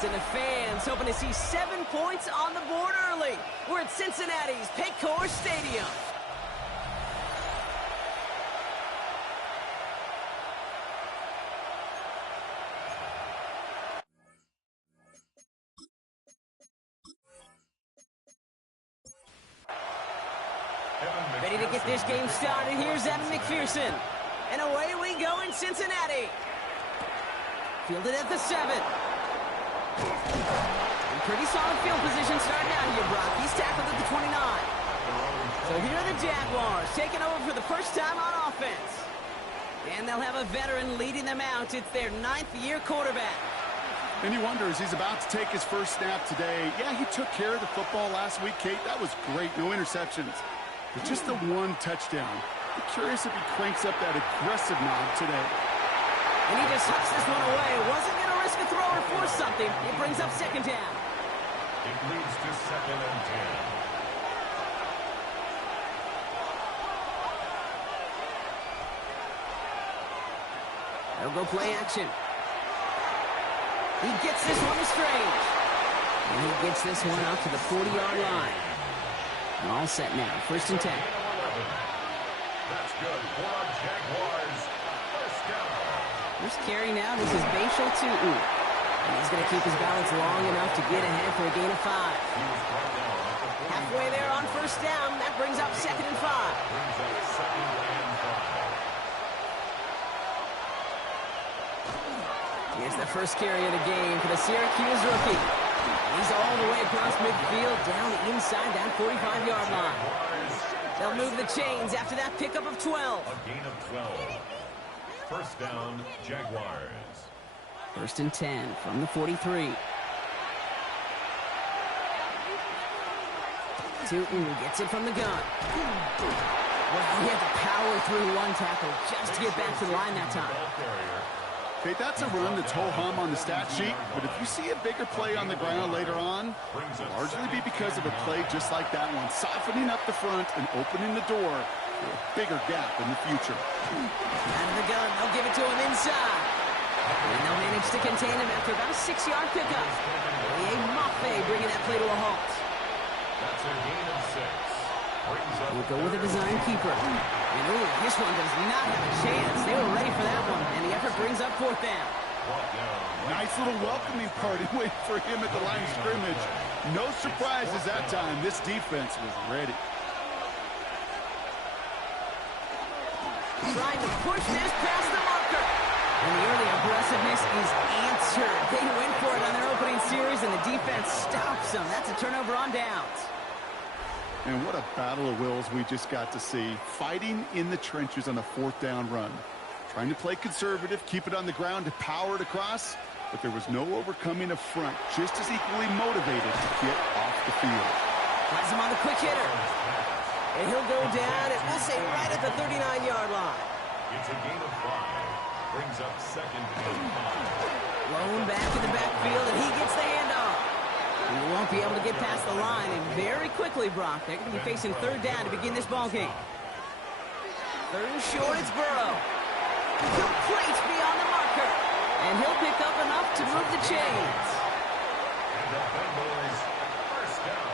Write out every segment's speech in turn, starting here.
Eagles and the fans hoping to see 7 points on the board early. We're at Cincinnati's Paycor Stadium. Ready to get this game started. Here's Evan McPherson. And away we go in Cincinnati. Fielded at the 7. Pretty solid field position starting out here, Brock. He's tackled at the 29. So here are the Jaguars taking over for the first time on offense. And they'll have a veteran leading them out. It's their 9th-year quarterback. And you wonder, as he's about to take his first snap today, yeah, he took care of the football last week, Kate. That was great. No interceptions. But just the 1 touchdown. I'm curious if he cranks up that aggressive knob today. And he just hucks this one away. Wasn't going to risk a throw or force something. It brings up 2nd down. It leads to 2nd and 10. They'll go play action. He gets this one to Strange. And he gets this one out to the 40-yard line. And all set now. 1st and 10. That's good for our Jaguars. First down. First carry now. This is Bashal Tutu. And he's going to keep his balance long enough to get ahead for a gain of 5. Halfway there on 1st down. That brings up 2nd and 5. Brings up 2nd and 5. Here's the first carry of the game for the Syracuse rookie. He's all the way across midfield, down inside that 45-yard line. They'll move the chains after that pickup of 12. A gain of 12. First down, Jaguars. 1st and 10 from the 43. Tutu gets it from the gun. Well, he had to power through 1 tackle just to get back to the line that time. Okay, that's a run that's ho-hum on the stat sheet, but if you see a bigger play on the ground later on, it'll largely be because of a play just like that one, softening up the front and opening the door for a bigger gap in the future. Out of the gun, they'll give it to him inside. And they'll manage to contain him after about a 6-yard pickup. Oye Mafe bringing that play to a halt. That's a gain of 6. We'll go with a design keeper. And ooh, this one does not have a chance. They were ready for that one, and the effort brings up 4th down. Nice little welcoming party waiting for him at the line of scrimmage. No surprises that time. This defense was ready. Trying to push this past the marker. And the early aggressiveness is answered. They went for it on their opening series, and the defense stops them. That's a turnover on downs. And what a battle of wills we just got to see. Fighting in the trenches on a 4th down run. Trying to play conservative, keep it on the ground to power it across, but there was no overcoming a front just as equally motivated to get off the field. Has him on the quick hitter. And he'll go down, and we'll say right at the 39-yard line. It's a gain of 5. Brings up 2nd and 5. Blown back in the backfield, and he gets the handoff. He won't be able to get past the line, and very quickly, Brock, they're going to be facing 3rd down to begin this ballgame. 3rd and short, it's Burrow. Complete beyond the marker, and he'll pick up enough to move the chains. And the Bengals, first down.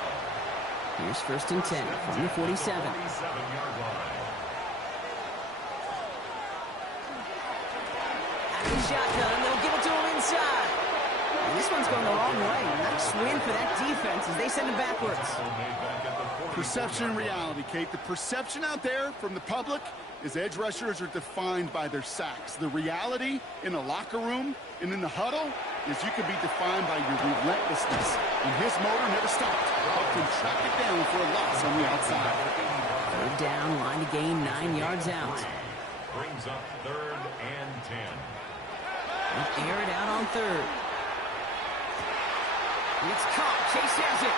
Here's 1st and 10 from the 47. 47-yard line. Out of the shotgun, they'll give it to him inside. And this one's going the wrong way. Nice win for that defense as they send him backwards. Perception and reality, Kate. The perception out there from the public is edge rushers are defined by their sacks. The reality in a locker room and in the huddle is you can be defined by your relentlessness. And his motor never stopped. Helped him track it down for a loss on the outside. 3rd down, line to gain 9 yards out. Brings up 3rd and 10. They'll air it out on 3rd. It's caught. Chase has it.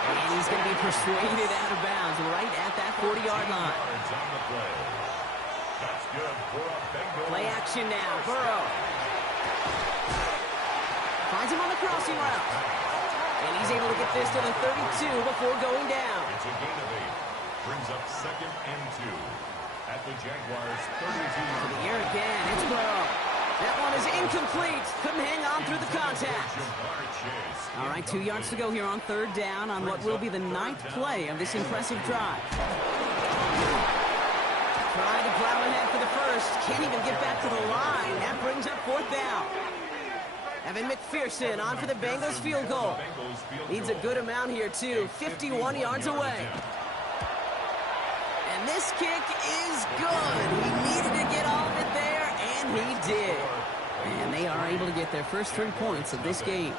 And he's going to be persuaded out of bounds right at that 40-yard line. That's good for a Bengal. Play action now. Burrow. Finds him on the crossing route. And he's able to get this to the 32 before going down. It's a gain of 8. Brings up 2nd and 2. At the Jaguars' 32. For the air again, it's Burrow. That one is incomplete. Couldn't hang on through the contact. All right, 2 yards to go here on third down on what will be the 9th play of this impressive drive. Trying to plow ahead for the first. Can't even get back to the line. That brings up 4th down. Evan McPherson on for the Bengals field goal. Needs a good amount here, too. 51 yards away. And this kick is good. He needed to get all of it there, and he did. And they are able to get their first 3 points of this game.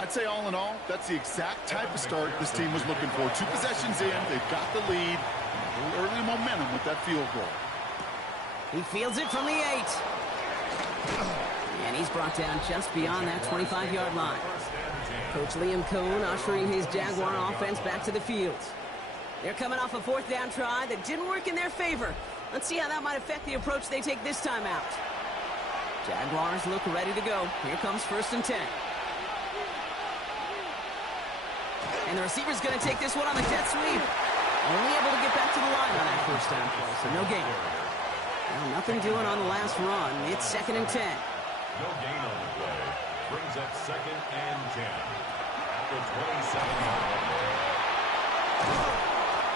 I'd say all in all, that's the exact type of start this team was looking for. 2 possessions in, they've got the lead. A little early momentum with that field goal. He fields it from the 8. And he's brought down just beyond that 25-yard line. Coach Liam Cohn ushering his Jaguar offense back to the field. They're coming off a 4th down try that didn't work in their favor. Let's see how that might affect the approach they take this time out. Jaguars look ready to go. Here comes 1st and 10. And the receiver's going to take this one on the jet sweep. Only able to get back to the line on that 1st down play, so no gain. Well, nothing doing on the last run. It's 2nd and 10. No gain on the play. Brings up 2nd and 10. At the 27-yard line.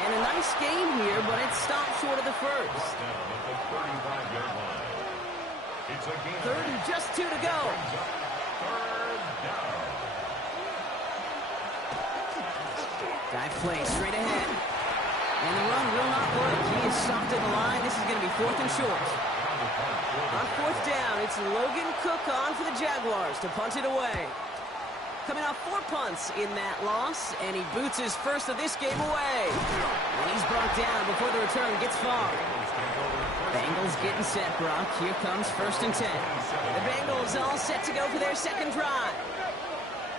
And a nice game here, but it stopped short of the first. Down at the 35-yard line. It's a gain. 3rd and just 2 to go. 3rd down. Dive play straight ahead. And the run will not work. He is stopped at the line. This is going to be 4th and short. On 4th down, it's Logan Cook on for the Jaguars to punt it away. Coming off 4 punts in that loss, and he boots his first of this game away. And he's brought down before the return gets far. Bengals getting set, Brock. Here comes 1st and 10. The Bengals all set to go for their 2nd drive.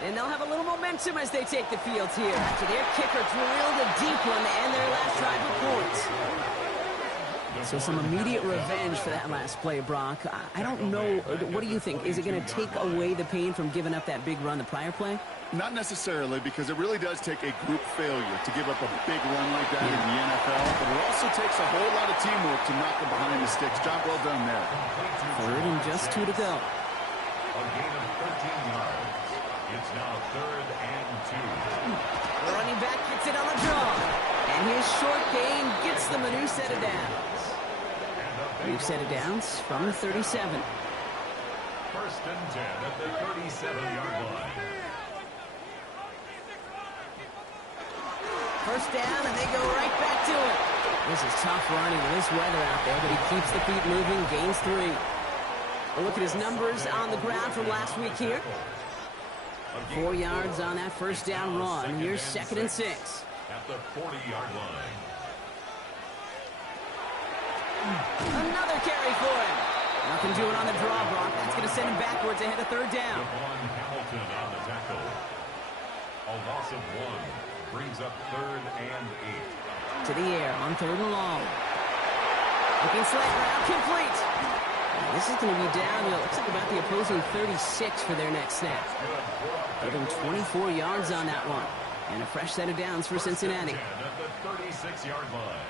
And they'll have a little momentum as they take the field here after their kicker drilled a deep one to end their last drive with points. So some immediate revenge for that last play, Brock. I don't know. What do you think? Is it going to take away the pain from giving up that big run the prior play? Not necessarily, because it really does take a group failure to give up a big run like that in the NFL. But it also takes a whole lot of teamwork to knock it behind the sticks. Job well done there. 3rd and just 2 to go. A gain of 13 yards. It's now 3rd and 2. The running back gets it on the draw. And his short gain gets them a new set of downs. New set of downs from the 37. 1st and 10 at the 37-yard line. 1st down, and they go right back to it. This is tough running with this weather out there, but he keeps the feet moving, gains 3. We'll look at his numbers on the ground from last week here. 4 yards on that 1st down run. Here's 2nd and 6. At the 40-yard line. Another carry for him. Nothing doing on the draw, Brock. That's going to send him backwards ahead of 3rd down. Devon Hamilton on the tackle. A loss of 1 brings up 3rd and 8. To the air on 3rd and long. Looking slant route complete. This is going to be down, looks like about the opposing 36 for their next snap. Give him 24 yards on that one. And a fresh set of downs for Cincinnati. At the 36-yard line.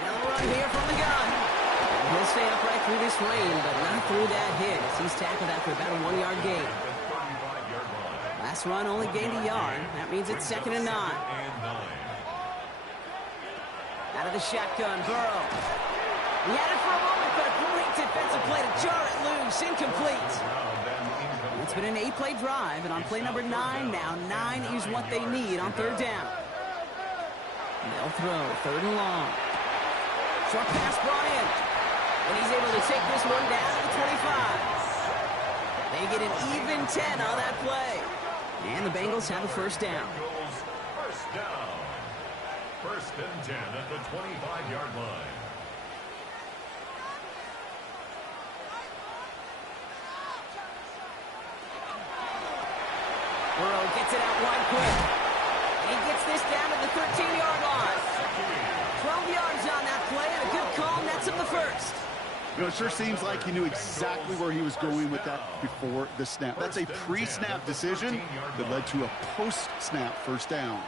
Another run here from the gun. And he'll stay upright through this rain, but not through that hit. He's tackled after about a 1-yard gain. Last run only gained a yard. That means it's 2nd and 9. Out of the shotgun, Burrow. He had it for a moment, but a great defensive play to jar it loose. Incomplete. It's been an 8-play drive, and on play number 9 now, 9 is what they need on 3rd down. They'll throw 3rd and long. Short pass brought in. And he's able to take this one down to the 25. They get an even 10 on that play. And the Bengals have a 1st down. 1st down. 1st and 10 at the 25-yard line. Burrow gets it out wide quick. He gets this down to the 13-yard line. 12 yards on that play, and a good call nets him the 1st. You know, it sure seems like he knew exactly where he was going with that before the snap. That's a pre-snap decision that led to a post-snap first down.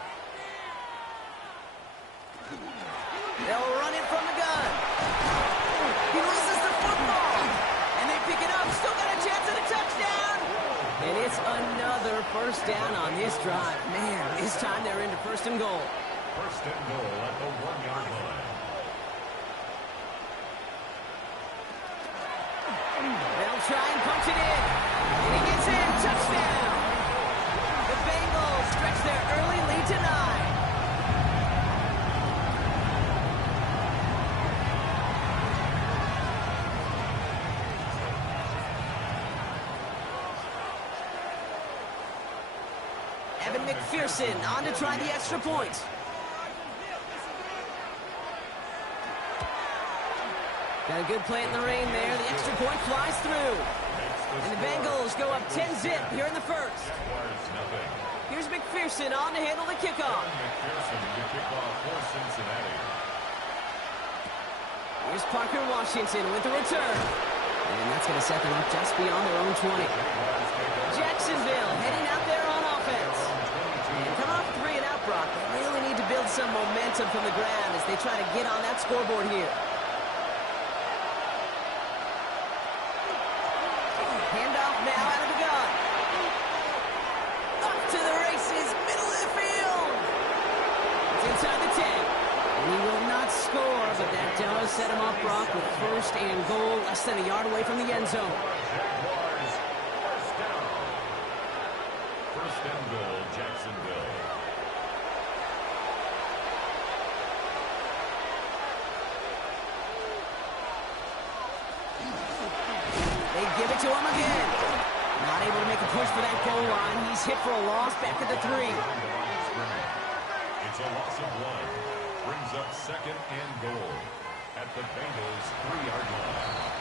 They'll run it from the gun. He loses the football. And they pick it up. Still got a chance at a touchdown. And it's another first down on this drive. Man, this time they're into first and goal. First and goal at the 1-yard line. They'll try and punch it in. And he gets in. Touchdown. The Bengals stretch their early lead to 9. Evan McPherson on to try the extra point. Got a good play in the rain there. The extra point flies through. And the Bengals go up 10-zip here in the first. Here's McPherson on to handle the kickoff. McPherson, the kickoff for Cincinnati. Here's Parker Washington with the return. And that's going to set them up just beyond their own 20. Jacksonville heading out there on offense. And coming off 3 and out, Brock, they really need to build some momentum from the ground as they try to get on that scoreboard here. Handoff now out of the gun. Up to the races, middle of the field. It's inside the 10. And he will not score, but that does set him off, Brock, with first and goal, less than a yard away from the end zone. Jaguars, first down. First and goal, Jacksonville. They give it to him again. Not able to make a push for that goal line. He's hit for a loss back at the 3. It's a loss of 1. Brings up second and goal at the Bengals' 3-yard line.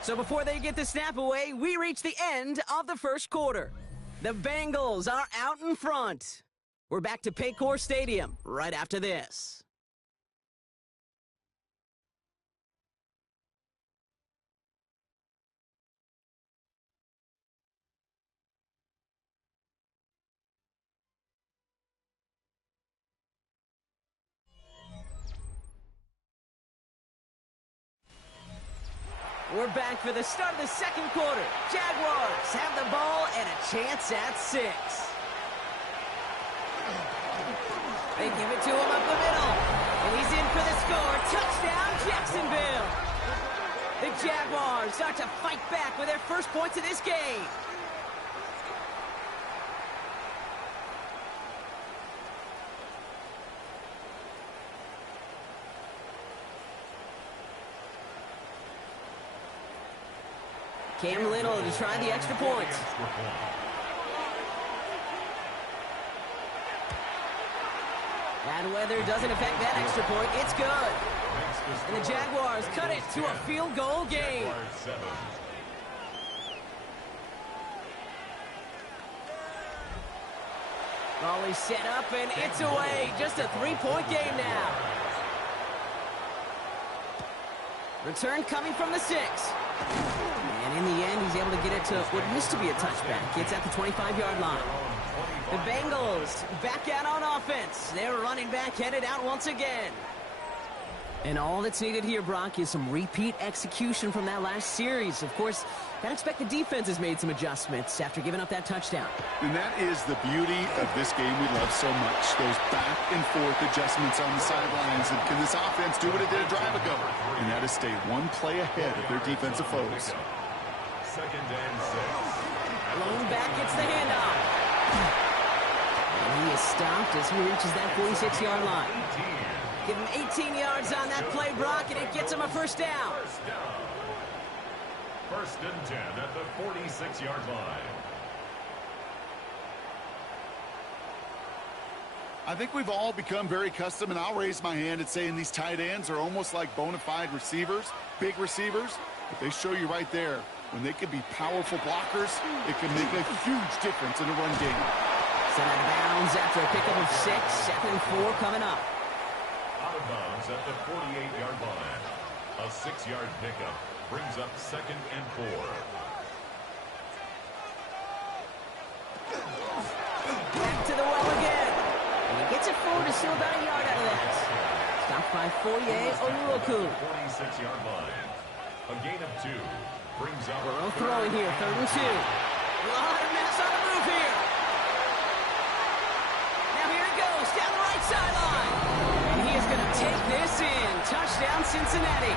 So before they get the snap away, we reach the end of the first quarter. The Bengals are out in front. We're back to Paycor Stadium right after this. We're back for the start of the second quarter. Jaguars have the ball and a chance at 6. They give it to him up the middle. And he's in for the score. Touchdown, Jacksonville. The Jaguars start to fight back with their first points of this game. Cam Little to try the extra point. Bad weather doesn't affect that extra point. It's good. And the Jaguars cut it to a field goal game. Ball is set up and it's away. Just a 3-point game now. Return coming from the 6. And in the end, he's able to get it to what used to be a touchback. It's at the 25-yard line. The Bengals back out on offense. Their running back headed out once again. And all that's needed here, Brock, is some repeat execution from that last series. Of course, I expect the defense has made some adjustments after giving up that touchdown. And that is the beauty of this game we love so much. Those back and forth adjustments on the sidelines. And can this offense do what it did a drive ago? And that is stay one play ahead of their defensive foes. Second and 6. Lone back gets the handoff. And he is stopped as he reaches that 46-yard line. Give him 18 yards on that play, Brock, and it gets him a first down. First and 10 at the 46-yard line. I think we've all become very accustomed, and I'll raise my hand and saying these tight ends are almost like bona fide receivers, big receivers. But they show you right there, when they can be powerful blockers, it can make a huge difference in a run game. Set out of bounds after a pickup of 6, 2nd and 4 coming up. Out of bounds at the 48-yard line. A 6-yard pickup. brings up 2nd and 4. Back to the well again. And he gets it forward to still about a yard out of that. Stopped by Foye Oluokun. 46-yard line. A gain of 2 brings up. Burrow throwing here, 3rd and 2. A lot of mess on the move here. Now here it goes, down the right sideline. And he is going to take this in. Touchdown, Cincinnati.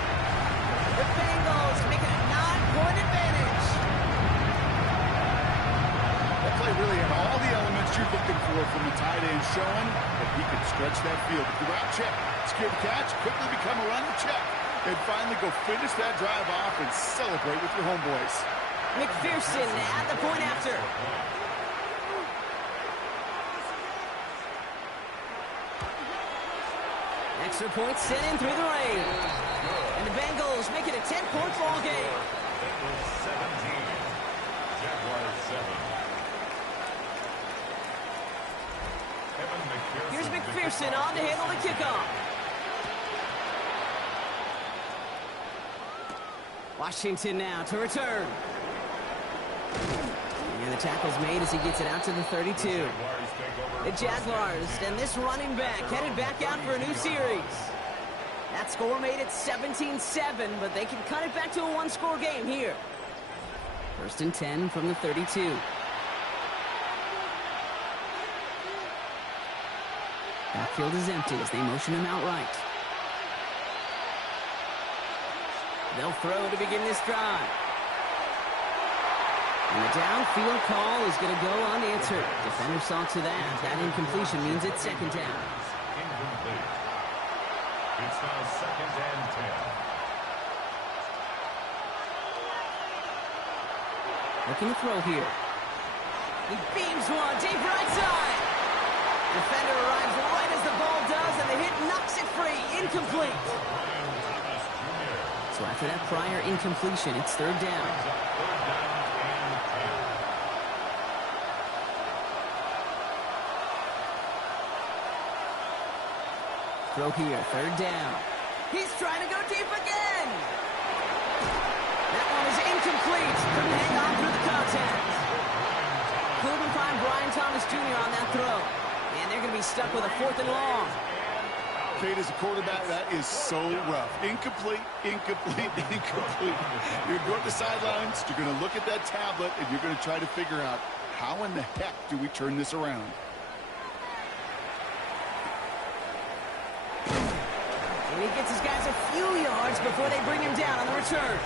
The Bengals make it a 9-point advantage. That play really had all the elements you're looking for from a tight end, showing that he could stretch that field. With the route check, secure the catch, quickly become a running check, and finally go finish that drive off and celebrate with your homeboys. McPherson at the point after. Extra point sent in through the rain. And the Bengals make it a 10-point ball game. Bengals 17. Jaguars 7. Evan McPherson. Here's McPherson on to handle the kickoff. Washington now to return. And the tackle's made as he gets it out to the 32. The Jaguars and this running back headed back out for a new series. That score made it 17-7, but they can cut it back to a one-score game here. 1st and 10 from the 32. Backfield is empty as they motion him out right. They'll throw to begin this drive. And the downfield call is going to go unanswered. Defender saw to that. That incompletion means it's 2nd down. Incomplete. It's now 2nd and 10. Looking to throw here. He beams one deep right side. Defender arrives right as the ball does, and the hit knocks it free. Incomplete. So after that prior incompletion, it's 3rd down. Throw here, 3rd down. He's trying to go deep again. That one is incomplete. Couldn't hang on through the contact. Couldn't find Brian Thomas Jr. on that throw. And they're going to be stuck with a 4th and long. Kate, as a quarterback, that is so rough. Incomplete, incomplete, incomplete. You're going to the sidelines, you're going to look at that tablet, and you're going to try to figure out how in the heck do we turn this around. And he gets his guys a few yards before they bring him down on the return.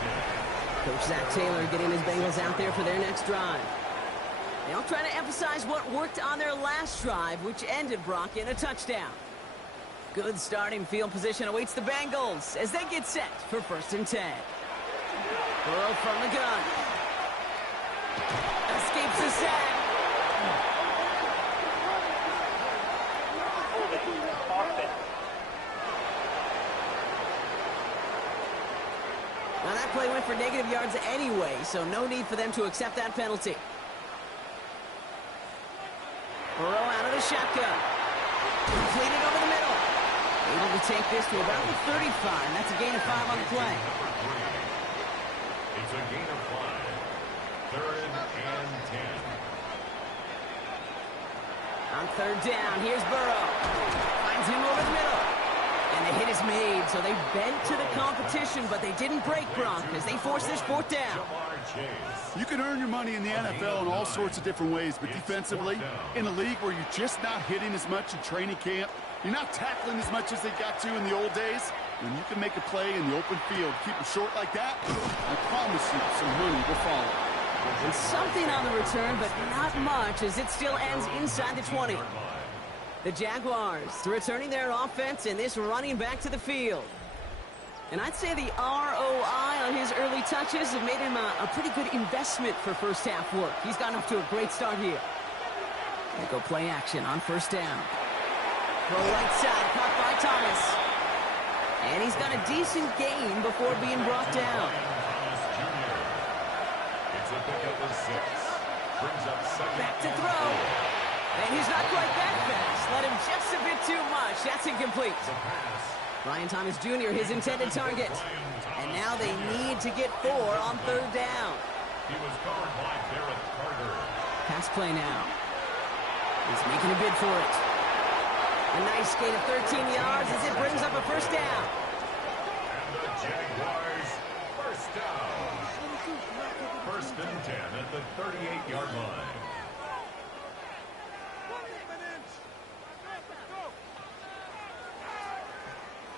Coach Zach Taylor getting his Bengals out there for their next drive. They'll try to emphasize what worked on their last drive, which ended, Brock, in a touchdown. Good starting field position awaits the Bengals as they get set for 1st and 10. Burrow from the gun. Escapes the sack. Now that play went for negative yards anyway, so no need for them to accept that penalty. Burrow out of the shotgun. Completed over the middle. Able to take this to about the 35. That's a gain of 5 on the play. It's a gain of 5. 3rd and 10. On 3rd down, here's Burrow. Finds him over the middle. And the hit is made, so they bent to the competition, but they didn't break, Gronk, as they force this 4th down. You can earn your money in the NFL in all sorts of different ways, but defensively, in a league where you're just not hitting as much in training camp, you're not tackling as much as they got to in the old days, when you can make a play in the open field, keep it short like that, I promise you some money will follow. And something on the return, but not much, as it still ends inside the 20. The Jaguars returning their offense and this running back to the field. And I'd say the ROI on his early touches have made him a pretty good investment for first half work. He's gotten off to a great start here. They go play action on 1st down. Throw right side, caught by Thomas. And he's got a decent gain before being brought down. It's a pickup of 6. Brings up 2nd. Back to throw. And he's not quite that fast. Let him just a bit too much. That's incomplete. Brian Thomas Jr., his intended target. And And now they need to get 4 on 3rd down. He was covered by Derek Carter. Pass play now. He's making a bid for it. A nice gain of 13 yards as it brings up a 1st down. And the Jaguars, 1st down. 1st and 10 at the 38-yard line.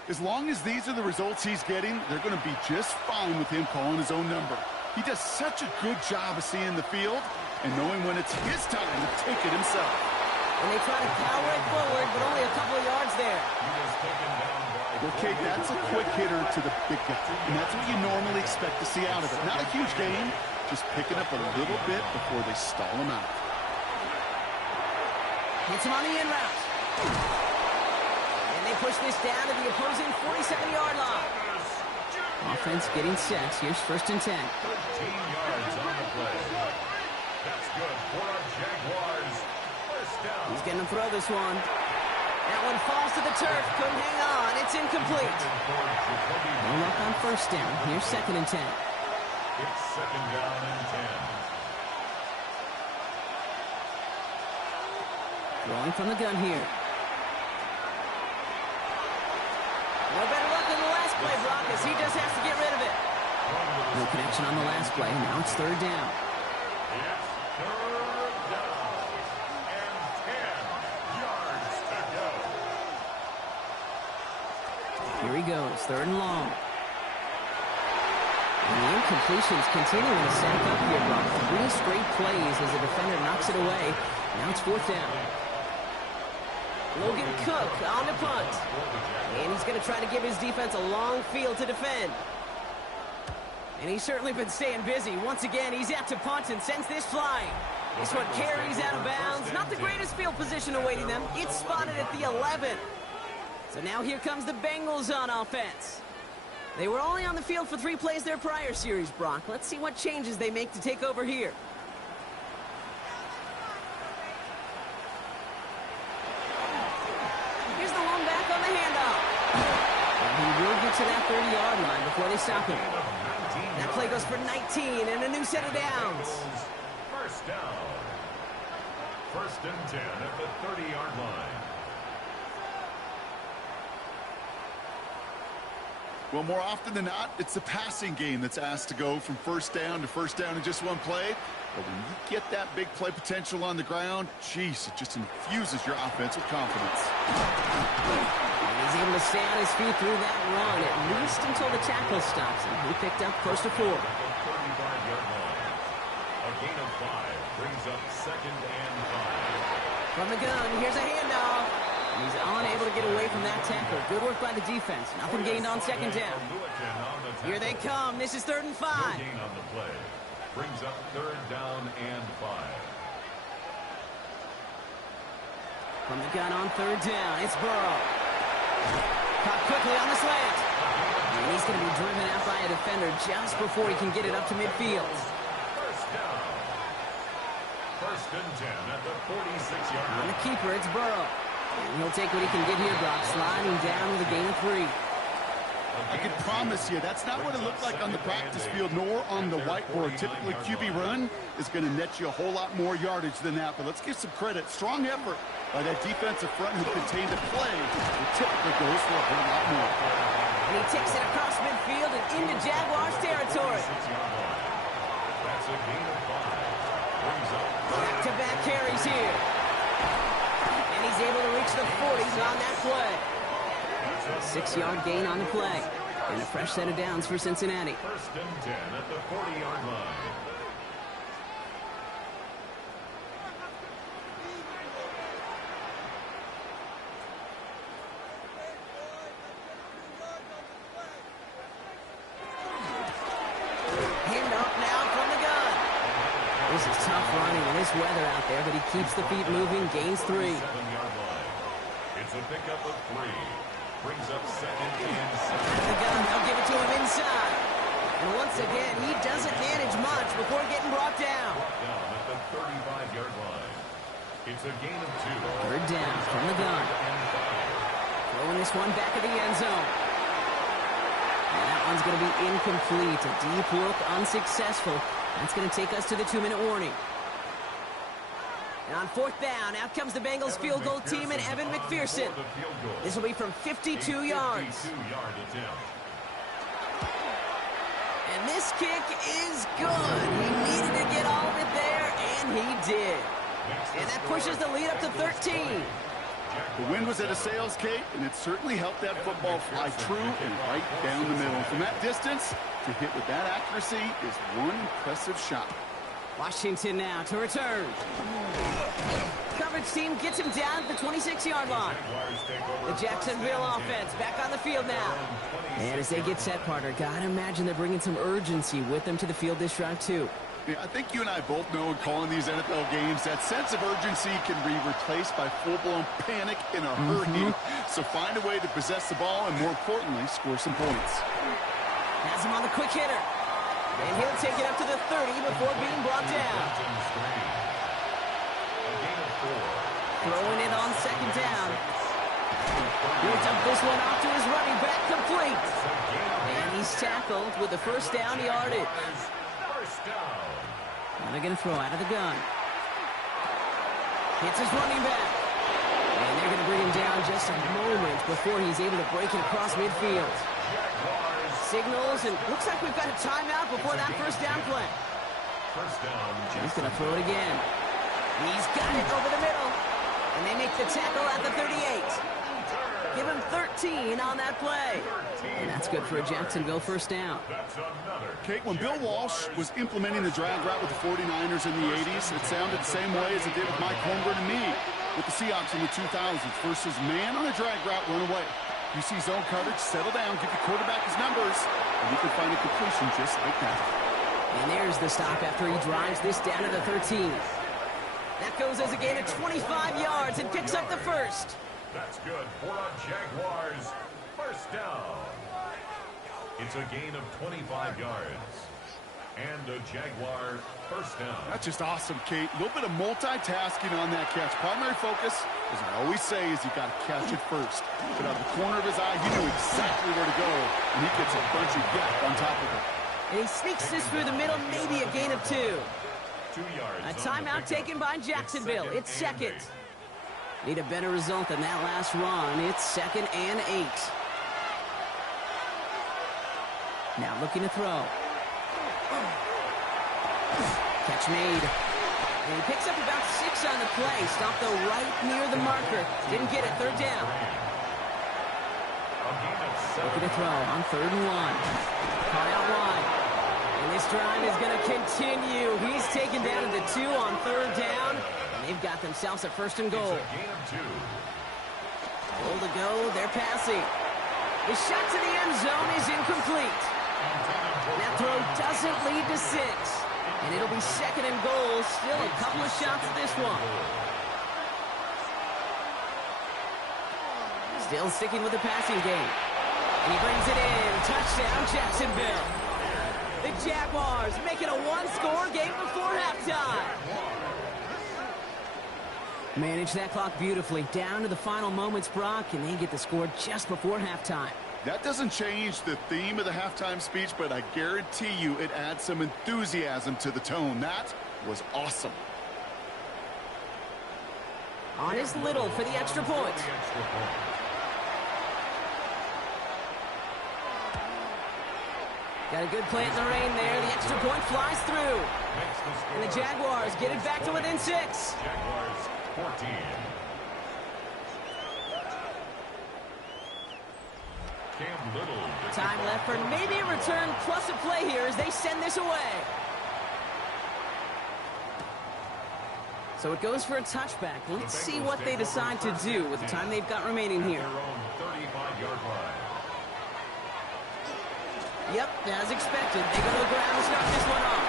As long as these are the results he's getting, they're going to be just fine with him calling his own number. He does such a good job of seeing the field and knowing when it's his time to take it himself. And they try to power it forward, but only a couple of yards there. He was taken down by Well, Kate, that's a quick hitter to the big guy, and that's what you normally expect to see out of it. Not a huge gain, just picking up a little bit before they stall him out. Hits him on the in route. And they push this down to the opposing 47-yard line. Offense getting set. Here's 1st and 10. 13 yards on the play. That's good for our Jaguars. 1st down. He's going to throw this one. That one falls to the turf. Couldn't hang on. It's incomplete. No luck on 1st down. Here's 2nd and 10. It's 2nd down and 10. Throwing from the gun here. No better luck than the last play, Brock, as he just has to get rid of it. No connection on the last play. Now it's 3rd down. It's 3rd down and 10 yards to go. Here he goes, 3rd and long. And the incompletions continuing to stack up here, Brock. 3 straight plays as the defender knocks it away. Now it's 4th down. Logan Cook on the punt. And he's going to try to give his defense a long field to defend. And he's certainly been staying busy. Once again, he's out to punt and sends this flying. This one carries out of bounds. Not the greatest field position awaiting them. It's spotted at the 11. So now here comes the Bengals on offense. They were only on the field for 3 plays their prior series, Brock. Let's see what changes they make to take over here. Here's the lone back on the handoff. And he will get to that 30-yard line before they stop him. That play goes for 19 and a new set of downs. 1st down. 1st and 10 at the 30-yard line. Well, more often than not, it's the passing game that's asked to go from 1st down to 1st down in just one play. But when you get that big play potential on the ground, geez, it just infuses your offense with confidence. And he's able to stay on his feet through that run, at least until the tackle stops him. He picked up close to 4. At the 35-yard line. A gain of 5 brings up 2nd and 5. From the gun, here's a handoff. He's unable to get away from that tackle. Good work by the defense. Nothing gained on 2nd down. Here they come. This is 3rd and 5. No gain on the play. Brings up 3rd down and 5. From the gun on 3rd down, it's Burrow. Caught quickly on the slant. And he's going to be driven out by a defender just before he can get it up to midfield. 1st down. 1st and 10 at the 46-yard On line. the keeper, it's Burrow. And he'll take what he can get here, Brock, sliding down with a gain of 3. I can promise you, that's not what it looked like on the practice field, nor on the whiteboard. Typically, QB run is going to net you a whole lot more yardage than that. But let's give some credit. Strong effort by that defensive front who contained a play that typically goes for a whole lot more. And he takes it across midfield and into Jaguars territory. 6-yard line. That's a gain of 5. Brings up Back-to-back carries here. And he's able to reach the 40s on that play. 6-yard gain on the play. And a fresh set of downs for Cincinnati. 1st and 10 at the 40-yard line. Handoff now from the gun. This is tough running in this weather out there, but he keeps the feet moving, gains 3. 7-yard line. It's a pickup of 3. Brings up 2nd and 7. The gun, they'll give it to him inside. And once again, he doesn't manage much before getting brought down. Brought down at the 35-yard line. It's a gain of 2. 3rd down from the gun. And 5. Throwing this one back of the end zone. And that one's going to be incomplete. A deep look, unsuccessful. That's going to take us to the 2-minute warning. And on 4th down, out comes the Bengals field goal team and Evan McPherson. This will be from 52 yards. And this kick is good. He needed to get all of it there, and he did. And that pushes the lead up to 13. The wind was at a sails, Kate, and it certainly helped that football fly true and right down the middle. From that distance, to hit with that accuracy is one impressive shot. Washington now to return. Coverage team gets him down at the 26-yard line. The Jacksonville offense back on the field now. And as they get set, partner, gotta imagine they're bringing some urgency with them to the field this drive, too. Yeah, I think you and I both know in calling these NFL games that sense of urgency can be replaced by full-blown panic in a hurry. So find a way to possess the ball and, more importantly, score some points. Has him on the quick hitter. And he'll take it up to the 30 before being brought down. Throwing it on 2nd down. He'll dump this one off to his running back, complete. And he's tackled with the 1st down yardage. Now they're going to throw out of the gun. Hits his running back. And they're going to bring him down just a moment before he's able to break it across midfield. Signals, and looks like we've got a timeout before that 1st down play. He's going to throw it again. He's got it over the middle. And they make the tackle at the 38. Give him 13 on that play. And that's good for a Jacksonville 1st down. Kate, when Bill Walsh was implementing the drag route with the 49ers in the 80s, it sounded the same way as it did with Mike Holmgren and me with the Seahawks in the 2000s versus man on a drag route, run away. You see zone coverage, settle down, give the quarterback his numbers, and you can find a completion just like that. And there's the stop after he drives this down to the 13. That goes as a gain of 25 yards and picks up the 1st. That's good for a Jaguars 1st down. It's a gain of 25 yards. And a Jaguar 1st down. That's just awesome, Kate. A little bit of multitasking on that catch. Primary focus, as I always say, is you got to catch it first. But out of the corner of his eye, he knew exactly where to go, and he gets a bunch of yak on top of it. And he sneaks this through the middle, maybe a gain of 2. 2 yards. A timeout taken by Jacksonville. It's second. Need a better result than that last run. It's 2nd and 8. Now looking to throw. Catch made. And he picks up about 6 on the play. Stopped though right near the marker. Didn't get it. 3rd down. Looking to throw on 3rd and 1. Caught out wide. And this drive is going to continue. He's taken down to the 2 on 3rd down. And they've got themselves a 1st and goal. Goal to go. They're passing. The shot to the end zone is incomplete. That throw doesn't lead to 6. And it'll be 2nd and goal. Still a couple of shots at this one. Still sticking with the passing game. And he brings it in. Touchdown, Jacksonville. The Jaguars make it a 1-score game before halftime. Manage that clock beautifully. Down to the final moments, Brock, and they get the score just before halftime. That doesn't change the theme of the halftime speech, but I guarantee you it adds some enthusiasm to the tone. That was awesome. On is Little for the extra point. Got a good play in the rain there. The extra point flies through. And the Jaguars get it back to within 6. Jaguars 14. Cam Little. Time left for maybe a return plus a play here as they send this away. So it goes for a touchback. Let's see what they decide to do with the time they've got remaining here. Yep, as expected. They go to the ground and start this one off.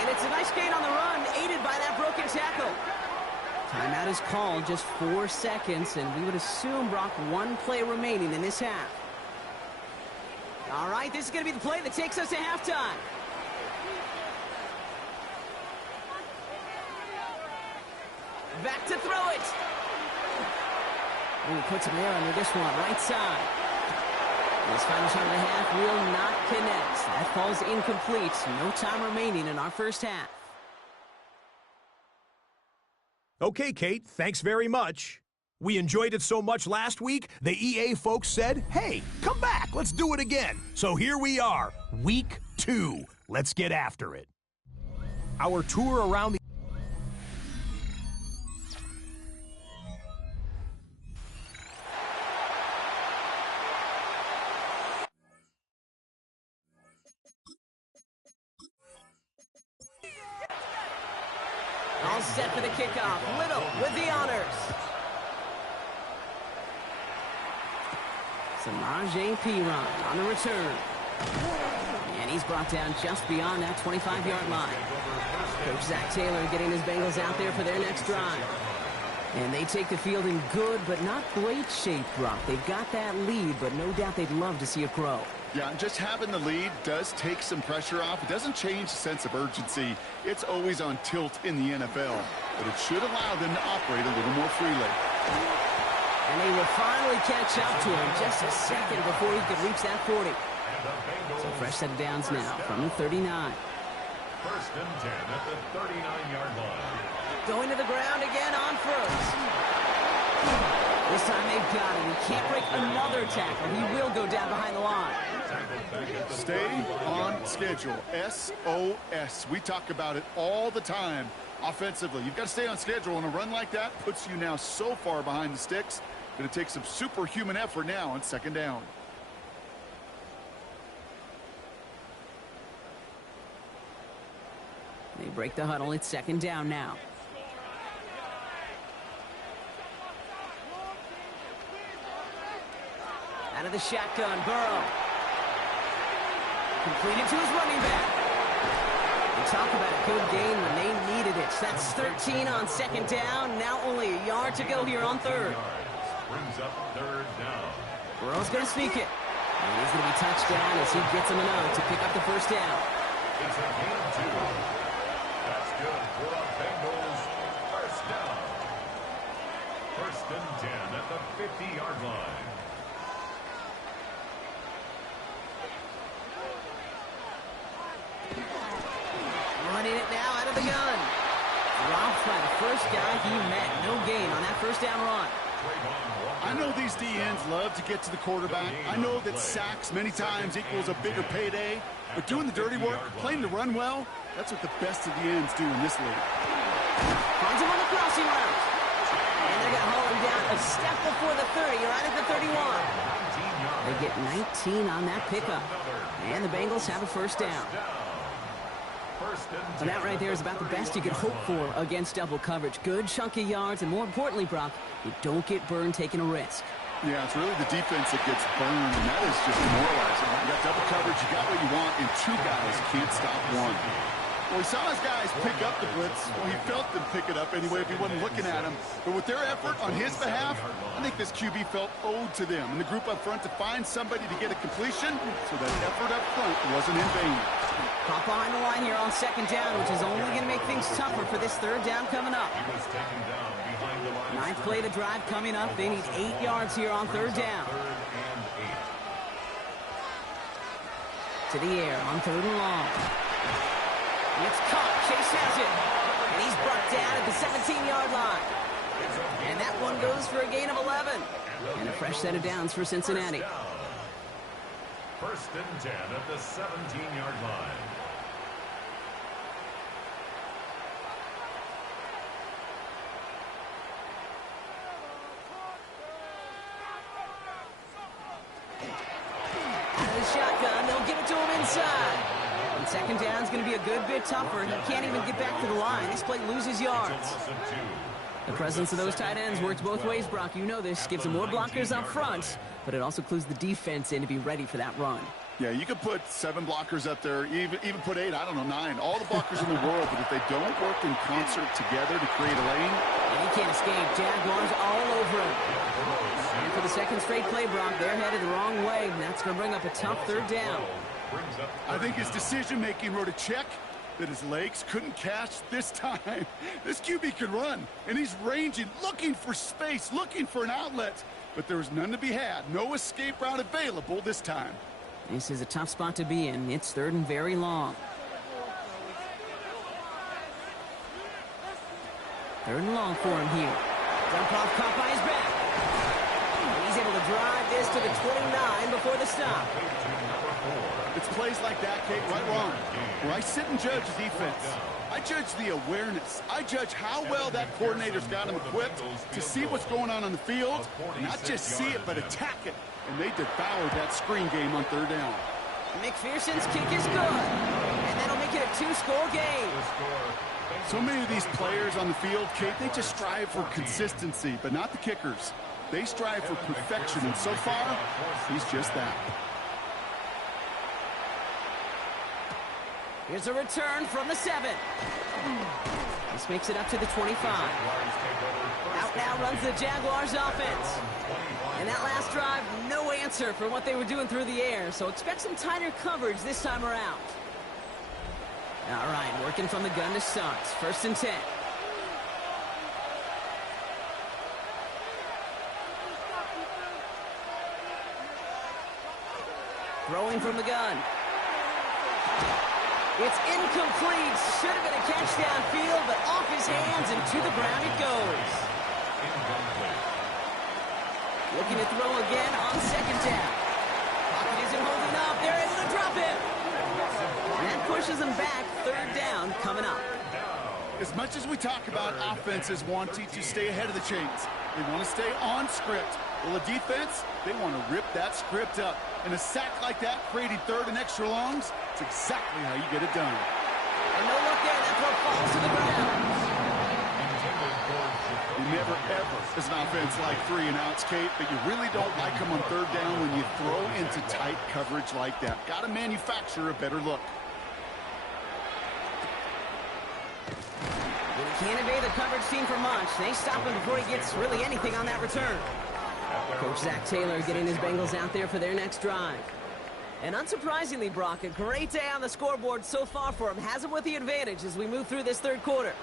And it's a nice gain on the run, aided by that broken tackle. Timeout is called, just 4 seconds, and we would assume, Brock, 1 play remaining in this half. All right, this is going to be the play that takes us to halftime. Back to throw it. Ooh, puts him there under this one, right side. This final shot of the half will not connect. That falls incomplete. No time remaining in our first half. Okay, Kate, thanks very much. We enjoyed it so much last week, the EA folks said, hey, come back, let's do it again. So here we are, week 2. Let's get after it. Our tour around the... All set for the kickoff. Little with the honors. Samaje Perine on the return. And he's brought down just beyond that 25-yard line. Coach Zach Taylor getting his Bengals out there for their next drive. And they take the field in good but not great shape, Brock. They've got that lead, but no doubt they'd love to see it grow. Yeah, and just having the lead does take some pressure off. It doesn't change the sense of urgency. It's always on tilt in the NFL. But it should allow them to operate a little more freely. And they will finally catch up to him just a second before he could reach that 40. So fresh set of downs now from the 39. First and 10 at the 39-yard line. Going to the ground again on first. This time they've got him. He can't break another tackle. He will go down behind the line. Stay on schedule. SOS. We talk about it all the time offensively. You've got to stay on schedule, and a run like that puts you now so far behind the sticks. Going to take some superhuman effort now on second down. They break the huddle. It's second down now. Out of the shotgun, Burrow. Completed to his running back. They talk about a good game when they needed it. That's 13 on second down. Now only a yard to go here on third. Brings up third down. Burrow's going to sneak it. And he's going to be touchdown as he gets him enough to pick up the first down. It's a gain of 2. That's good for the Bengals. First down. First and 10 at the 50-yard line. Running it now out of the gun. Dropped by the first guy he met. No gain on that first down run. I know these DNs love to get to the quarterback. I know that sacks many times equals a bigger payday. But doing the dirty work, playing to run well, that's what the best of the ends do in this league. Finds him on the crossing route. And they're going to haul him down a step before the 30, right at the 31. They get 19 on that pickup. And the Bengals have a first down. And that right there is about the best you could hope for against double coverage. Good chunky yards, and more importantly, Brock, you don't get burned taking a risk. Yeah, it's really the defense that gets burned, and that is just demoralizing. You got double coverage, you got what you want, and two guys can't stop one. Well, he saw his guys pick up the blitz. Well, he felt them pick it up anyway if he wasn't looking at him. But with their effort on his behalf, I think this QB felt owed to them. And the group up front to find somebody to get a completion, so that effort up front wasn't in vain. Hop behind the line here on second down, which is only going to make things tougher for this third down coming up. Ninth play of the drive coming up. They need 8 yards here on third down. To the air on third and long. It's caught. Chase has it. And he's brought down at the 17-yard line. And that one goes for a gain of 11. And a fresh set of downs for Cincinnati. First and 10 at the 17-yard line. Out of the shotgun, they'll give it to him inside. And second down is going to be a good bit tougher. He can't even get back to the line. This play loses yards. The presence of those tight ends works both ways, Brock. You know this. Gives them more blockers up front, but it also clues the defense in to be ready for that run. Yeah, you could put 7 blockers up there, even put 8, I don't know, 9. All the blockers in the world, but if they don't work in concert together to create a lane. And he can't escape. Jaguars all over him. And for the second straight play, Brock, they're headed the wrong way. And that's going to bring up a tough third down. I think his decision-making wrote a check that his legs couldn't catch this time. This QB can run, and he's ranging, looking for space, looking for an outlet. but there was none to be had. No escape route available this time. This is a tough spot to be in. It's third and very long. Third and long for him here. Dump off caught by his back. He's able to drive this to the 29 before the stop. It's plays like that, Kate, right wrong. Where I sit and judge defense. I judge the awareness. I judge how well that coordinator's got him equipped to see what's going on the field, and not just see it, but attack it. And they devoured that screen game on third down. McPherson's kick is good, and that'll make it a two-score game. So many of these players on the field, Kate, they just strive for consistency, but not the kickers. They strive for perfection, and so far, he's just that. Here's a return from the 7. This makes it up to the 25. Out now runs the Jaguars offense. And that last drive, no answer for what they were doing through the air, so expect some tighter coverage this time around. All right, working from the gun to start. First and 10. Throwing from the gun. It's incomplete. Should have been a catch downfield, but off his hands and to the ground it goes. Looking to throw again on second down. Pocket isn't holding up. They're able to drop him. That pushes them back. Third down coming up. As much as we talk about offenses wanting to stay ahead of the chains, they want to stay on script. Well, the defense, they want to rip that script up. And a sack like that, creating third and extra longs, it's exactly how you get it done. And no look there. That throw falls to the ground. You never, ever, as an offense, like 3 and outs, Kate, but you really don't like them on third down when you throw into tight coverage like that. Got to manufacture a better look. Can't evade the coverage team for much. They stop him before he gets really anything on that return. Coach Zach Taylor getting his Bengals out there for their next drive. And unsurprisingly, Brock, a great day on the scoreboard so far for him. Has him with the advantage as we move through this third quarter.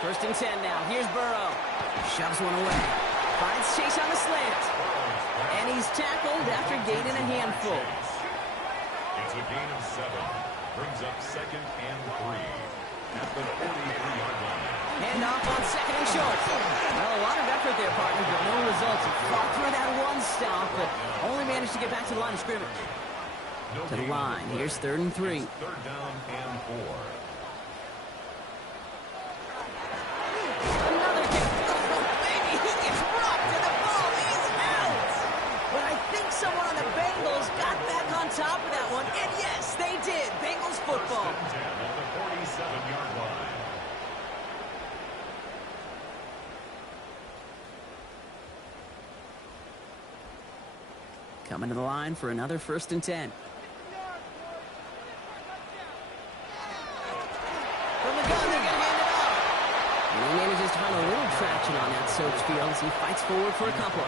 First and 10 now. Here's Burrow. Shoves one away. Finds Chase on the slant. And he's tackled after gaining a handful. It's a gain of 7. Brings up second and 3 at the 43-yard line. Handoff on second and short. Well, a lot of effort there, partner, but no results. He fought through that one stop, but only managed to get back to the line of scrimmage. To the line. Here's third and 3. Third down and 4. Another kick. Oh, baby, he gets rocked and the ball is out. But I think someone on the Bengals got back on top of that one, and yes, they did. Bengals football. First and 10 at the 47-yard line. Coming to the line for another first and 10. From the gun, they're going to hand it off. And he manages to find a little traction on that soaked field as he fights forward for a couple.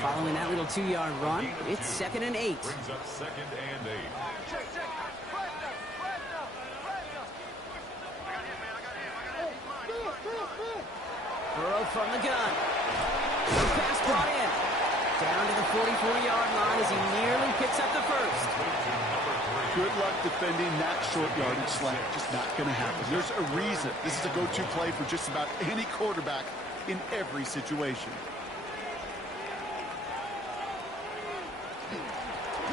Following that little 2-yard run, it's second and 8. Brings up second and 8. Burrow from the gun. No pass brought in. Down to the 44-yard line as he nearly picks up the first. Good luck defending that short yardage slant. Just not going to happen. There's a reason. This is a go-to play for just about any quarterback in every situation.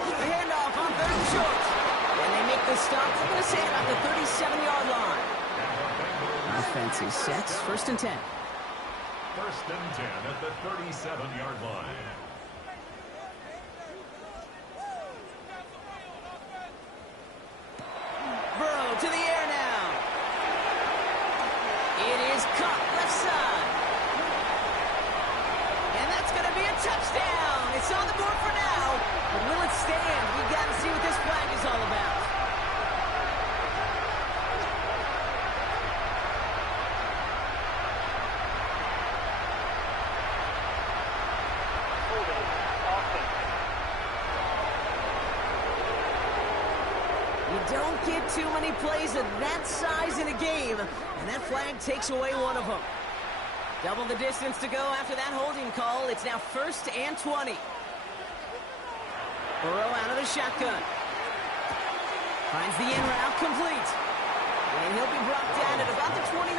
The handoff on third and short. And they make the stop. They're going to say it on the 37-yard line. Offense is set. First and 10. First and 10 at the 37-yard line. Burrow to the air now. It is caught left side. And that's going to be a touchdown. It's on the board for now. But will it stand? We've got to see what this flag is all about. Don't get too many plays of that size in a game, and that flag takes away one of them. Double the distance to go after that holding call. It's now 1st and 20. Burrow out of the shotgun. Finds the in route complete. And he'll be brought down at about the 29.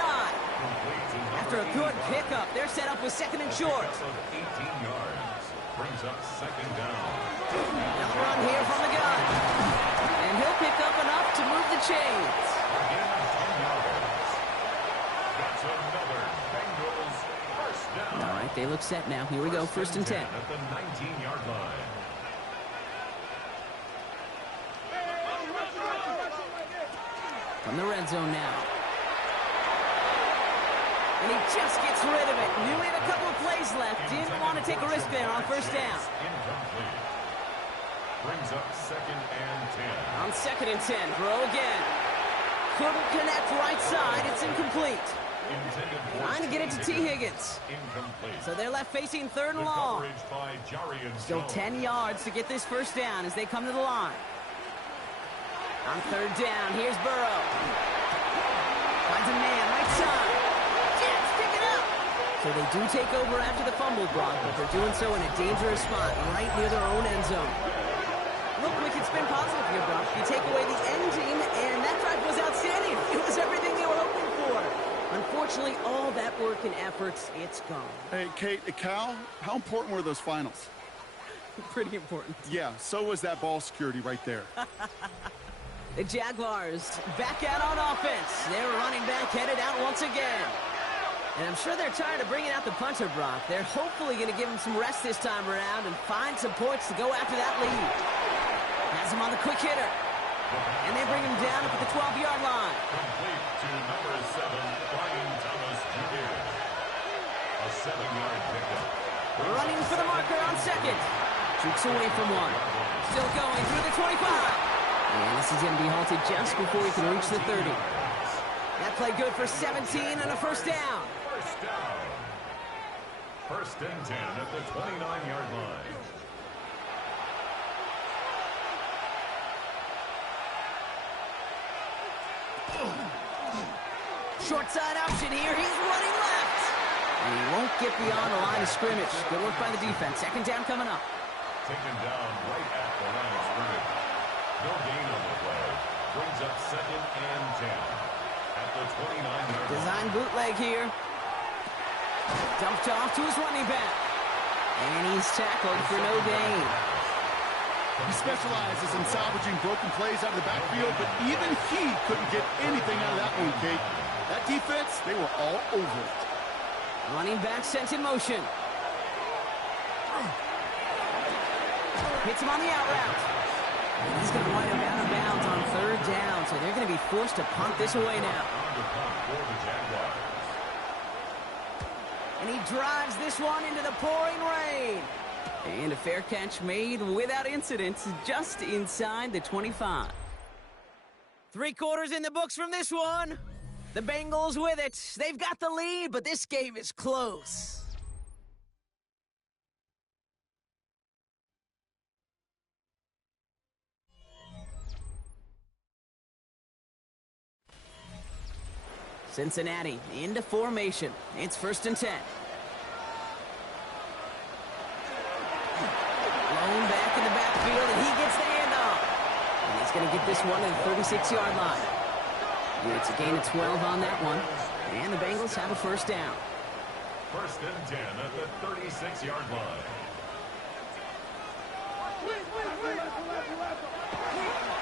After a good pickup, they're set up with 2nd and short. 18 yards. Brings up 2nd down. Another run here from the gun. And he'll pick up enough to move the chains. Again, 10 yards. That's another Bengals first down. All right, they look set now. Here we go, 1st and 10. At the 19-yard line. From the red zone now. And he just gets rid of it. Knew he had a couple of plays left. Didn't want to take a risk there on 1st down. Incomplete. Brings up 2nd and 10. On 2nd and 10, Burrow again. Couldn't connect right side. It's incomplete. Trying to get it to T. Higgins. Incomplete. So they're left facing 3rd and The long. coverage by Jarian Still Jones. 10 yards to get this 1st down as they come to the line. On 3rd down, here's Burrow. Finds a man, right side. Jets pick it up. So they do take over after the fumble block, but they're doing so in a dangerous spot right near their own end zone. Look, we can spin positive here, Brock. You take away the end team, and that drive was outstanding. It was everything they were hoping for. Unfortunately, all that work and efforts, it's gone. Hey, Kate, Cal, how important were those finals? Pretty important. Yeah, so was that ball security right there. The Jaguars back out on offense. Their running back headed out once again. And I'm sure they're tired of bringing out the punter, Brock. They're hopefully going to give him some rest this time around and find some points to go after that lead. Has him on the quick hitter. And they bring him down up at the 12-yard line. Complete to number 7, Brian Thomas Jr. A 7-yard pickup. Running for the marker on 2nd. Jukes away from one. Still going through the 25. And this is going to be halted just before he can reach the 30. That play good for 17 and a 1st down. First down. 1st and 10 at the 29-yard line. Short side option here. He's running left. And he won't get beyond the line of scrimmage. Good work by the defense. 2nd down coming up. Taken down right at the line of scrimmage. No gain on the play. Brings up 2nd and 10 at the 29-yard line. Design bootleg here. Dumped off to his running back. And he's tackled for no gain. He specializes in salvaging broken plays out of the backfield, but even he couldn't get anything out of that one, Kate. That defense, they were all over it. Running back sent in motion. Hits him on the out route. And he's going to wind up out of bounds on 3rd down, so they're going to be forced to punt this away now. For the Jaguars. And he drives this one into the pouring rain. And a fair catch made without incident just inside the 25. 3 quarters in the books from this one. The Bengals with it. They've got the lead, but this game is close. Cincinnati into formation. It's 1st and 10. Blown back in the backfield, and he gets the handoff. And he's going to get this one to the 36-yard line. It's a gain of 12 on that one. And the Bengals have a 1st down. 1st and 10 at the 36-yard line.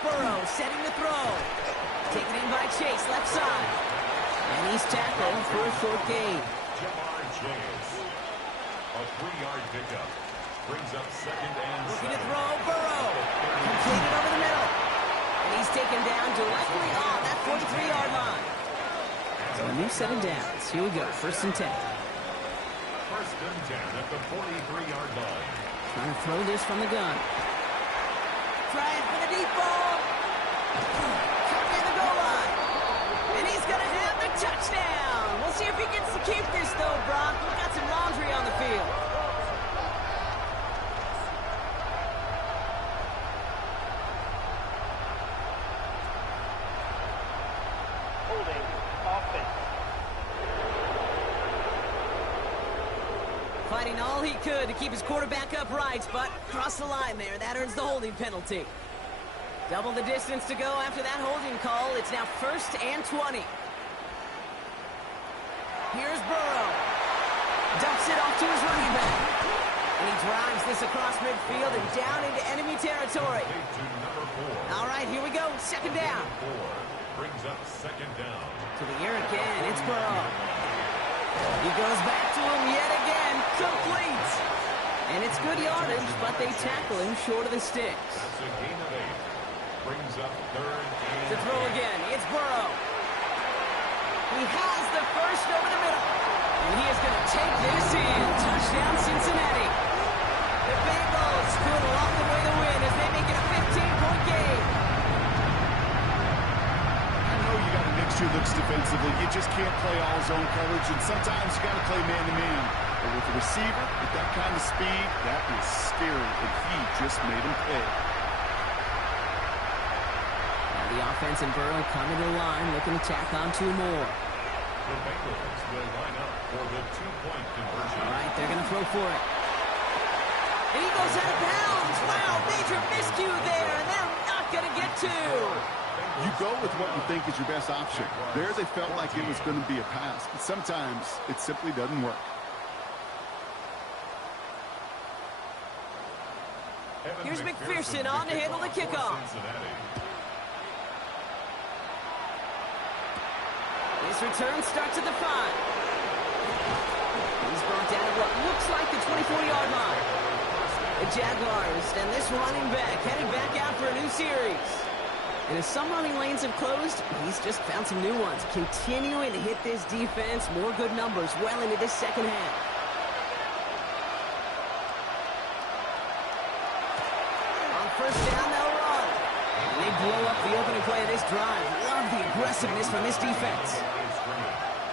Burrow setting the throw. Taken in by Chase, left side. And he's tackled for a short gain. Jamar Chase. A 3-yard pickup. Brings up 2nd and 7. Looking to throw, Burrow. Completed over the middle. And he's taken down directly on that 43-yard line. So a new set of downs. Here we go, 1st and 10. 1st and 10 at the 43-yard line. Trying to throw this from the gun. Trying for the deep ball. Caught near the goal line. And he's going to have the touchdown. We'll see if he gets to keep this, though, Brock. We've got some laundry on the field. trying all he could to keep his quarterback upright, but crossed the line there. That earns the holding penalty. Double the distance to go after that holding call. It's now 1st and 20. Here's Burrow. Dumps it off to his running back. And he drives this across midfield and down into enemy territory. All right, here we go. 2nd down. Brings up 2nd down. To the air again. It's Burrow. He goes back to him yet again. Complete. And it's good yardage, but they tackle him short of the sticks. That's a gain of 8. Brings up 3rd and To throw again. It's Burrow. He has the first over the middle. And he is going to take this in. Touchdown, Cincinnati. The Bengals could walk away the win as they make it a 15-point game. I know you got to mix your looks defensively. You just can't play all zone coverage, and sometimes you got to play man-to-man. But with the receiver, with that kind of speed, that is scary, and he just made him pay. Now the offense and Burrow coming to the line, looking to tack on 2 more. the Bengals will line up for the 2-point conversion. All right, they're going to throw for it. And he goes out of bounds. Wow, major miscue there, and they're not going to get 2. You go with what you think is your best option. There they felt like it was going to be a pass, but sometimes it simply doesn't work. Here's McPherson on to handle the kickoff. This return starts at the 5. He's brought down at what looks like the 24-yard line. The Jaguars and this running back headed back out for a new series. And as some running lanes have closed, he's just found some new ones. Continuing to hit this defense, more good numbers well into this second half. On first down, they'll run. And they blow up the opening play of this drive. Love the aggressiveness from this defense.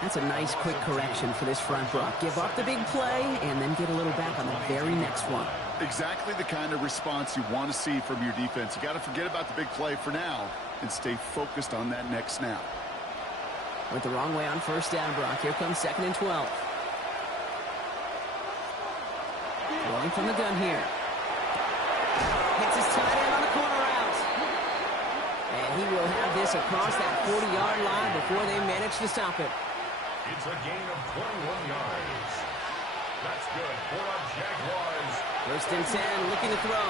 That's a nice quick correction for this front block. Give up the big play and then get a little back on the very next one. Exactly the kind of response you want to see from your defense. You got to forget about the big play for now and stay focused on that next snap. Went the wrong way on first down, Brock. Here comes 2nd and 12. Throwing from the gun here. Hits his tight end on the corner route. And he will have this across that 40-yard line before they manage to stop it. It's a gain of 21 yards. That's good for a Jaguars. 1st and 10, looking to throw.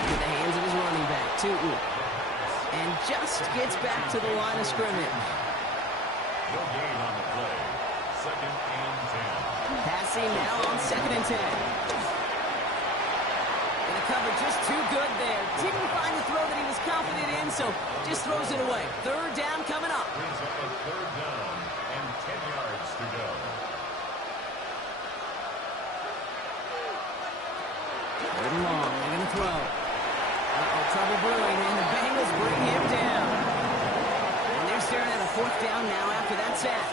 Into the hands of his running back, Tootin. And just gets back to the line of scrimmage. No gain on the play. 2nd and 10. Passing now on 2nd and 10. And the cover just too good there. Didn't find the throw that he was confident in, so just throws it away. 3rd down coming up. Brings up a 3rd down and 10 yards to go. Third and long. They're going to throw. Uh-oh, trouble brewing, and the Bengals bring him down. And they're staring at a 4th down now after that sack.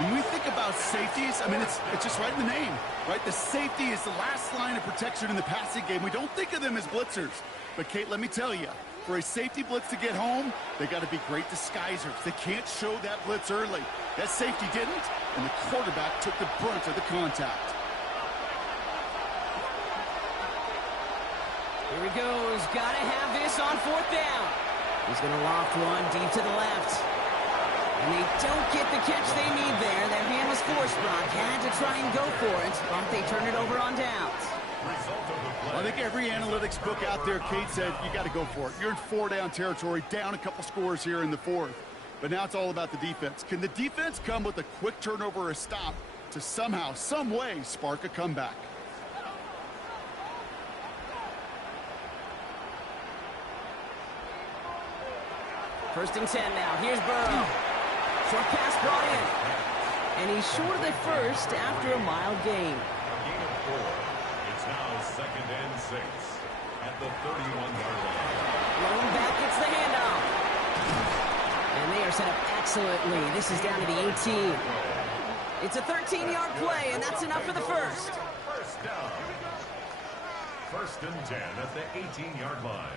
When we think about safeties, I mean, it's just right in the name, right? The safety is the last line of protection in the passing game. We don't think of them as blitzers. But, Kate, let me tell you, for a safety blitz to get home, they got to be great disguisers. They can't show that blitz early. That safety didn't, and the quarterback took the brunt of the contact. Here he goes. Got to have this on 4th down. He's going to loft one deep to the left. And they don't get the catch they need there. Their hand was forced, Brock. Had to try and go for it, but they turn it over on downs. I think every analytics book out there, Kate, said you got to go for it. You're in 4-down territory, down a couple scores here in the 4th. But now it's all about the defense. Can the defense come with a quick turnover or a stop to somehow, some way, spark a comeback? First and 10 now. Here's Burrow. Short pass brought in. And he's short of the first after a mild gain. A gain of 4. It's now 2nd and 6 at the 31-yard line. Lone back gets the handoff. And they are set up excellently. This is down to the 18. It's a 13-yard play, and that's enough for the first. First down. 1st and 10 at the 18-yard line.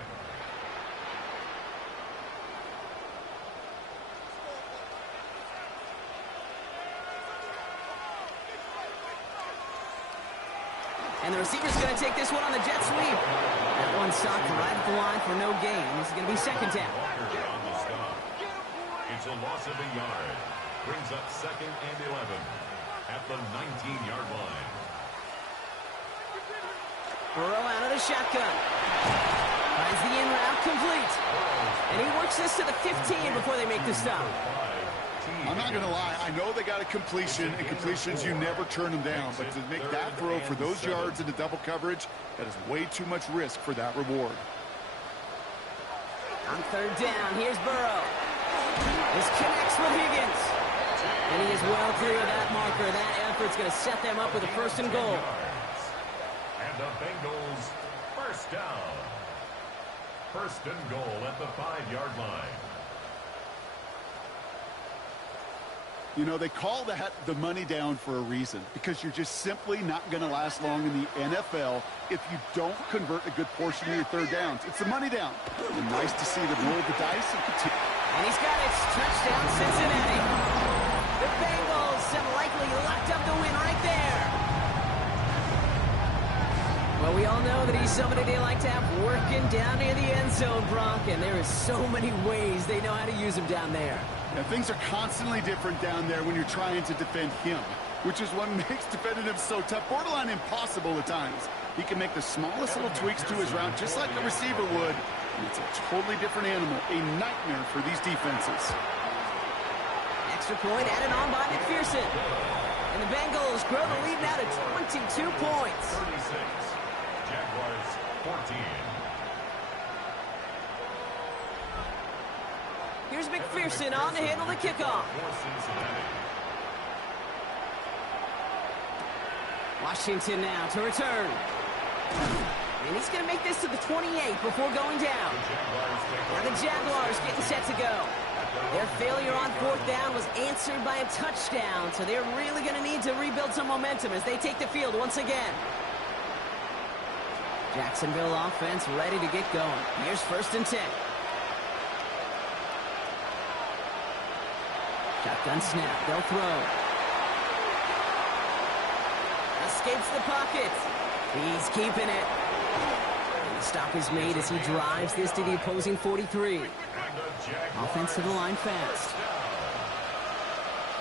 And the receiver's going to take this one on the jet sweep. That one stopped right at the line for no gain. This is going to be second down. On the stop. It's a loss of a yard. Brings up 2nd and 11 at the 19-yard line. Burrow out of the shotgun. Finds the in route complete. And he works this to the 15 before they make the stop. I'm not going to lie. I know they got a completion, and completions, you never turn them down. But to make that throw for those yards into double coverage, that is way too much risk for that reward. On third down, here's Burrow. This connects with Higgins. And he is well clear of that marker. That effort's going to set them up with a 1st and goal. And the Bengals first down. 1st and goal at the 5-yard line. You know, they call that the money down for a reason, because you're just simply not going to last long in the NFL if you don't convert a good portion of your third downs. It's the money down. And nice to see them roll the dice and continue. And he's got it. Touchdown, Cincinnati. The Bengals have likely locked up the win right there. Well, we all know that he's somebody they like to have working down near the end zone, Brock, and there is so many ways they know how to use him down there. Now, things are constantly different down there when you're trying to defend him, which is what makes defending him so tough, borderline impossible at times. He can make the smallest little tweaks to his route, just like the receiver would, and it's a totally different animal, a nightmare for these defenses. Extra point added on by McPherson. And the Bengals grow the lead now to 22 points. 36. Jaguars 14. Here's McPherson on to handle the kickoff. Washington now to return. And he's going to make this to the 28 before going down. Now the Jaguars getting set to go. Their failure on 4th down was answered by a touchdown, so they're really going to need to rebuild some momentum as they take the field once again. Jacksonville offense ready to get going. Here's 1st and 10. Shotgun snap. They'll throw. Escapes the pocket. He's keeping it. And the stop is made as he drives this to the opposing 43. Offense to the line fast.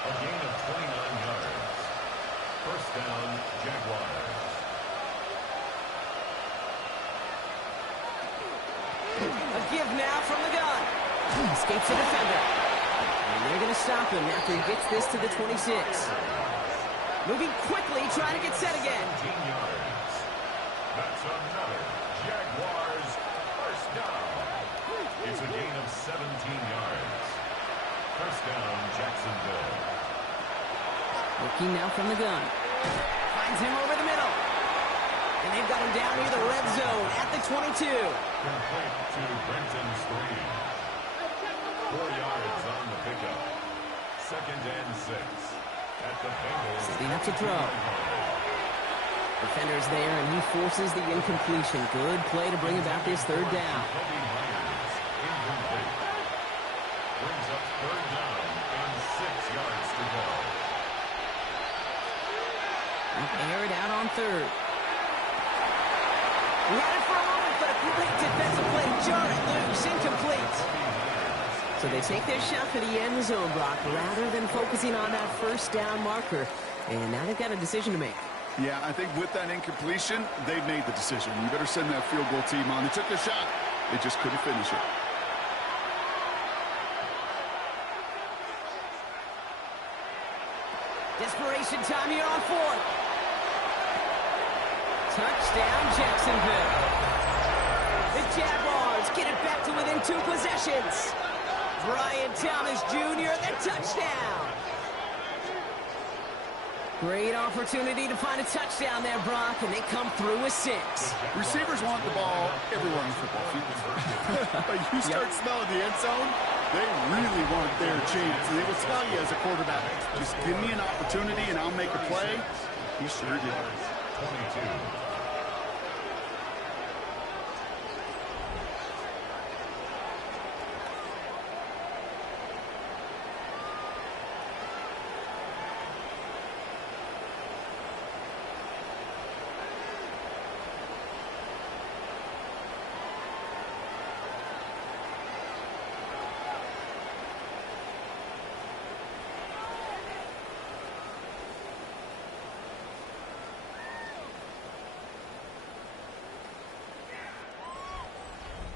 A gain of 29 yards. 1st down, Jaguars. A give now from the gun. Escapes the defender. And they're going to stop him after he gets this to the 26. Moving quickly, trying to get set again. 17 yards. That's another Jaguars 1st down. It's a gain of 17 yards. 1st down, Jacksonville. Looking now from the gun. Finds him over the middle. And they've got him down near the red zone at the 22. Complete to Brenton Street. 4 yards on the pickup. 2nd and 6 at the Bengals. Setting up to throw. Defender's there, and he forces the incompletion. Good play to bring about this 3rd down. Incomplete. Brings up 3rd down and 6 yards to go. Air it out on 3rd. We had it for a moment, but a great defensive play. Jar it loose. Incomplete. So they take their shot for the end zone, Brock, rather than focusing on that 1st down marker. And now they've got a decision to make. Yeah, I think with that incompletion, they've made the decision. You better send that field goal team on. They took their shot. They just couldn't finish it. Desperation time here on 4th. Touchdown, Jacksonville. The Jaguars get it back to within 2 possessions. Brian Thomas Jr., the touchdown. Great opportunity to find a touchdown there, Brock, and they come through with 6. Receivers want the ball everywhere on the football field. But you start smelling the end zone, they really want their chance. And they will tell you as a quarterback, just give me an opportunity and I'll make a play. He sure did. 22.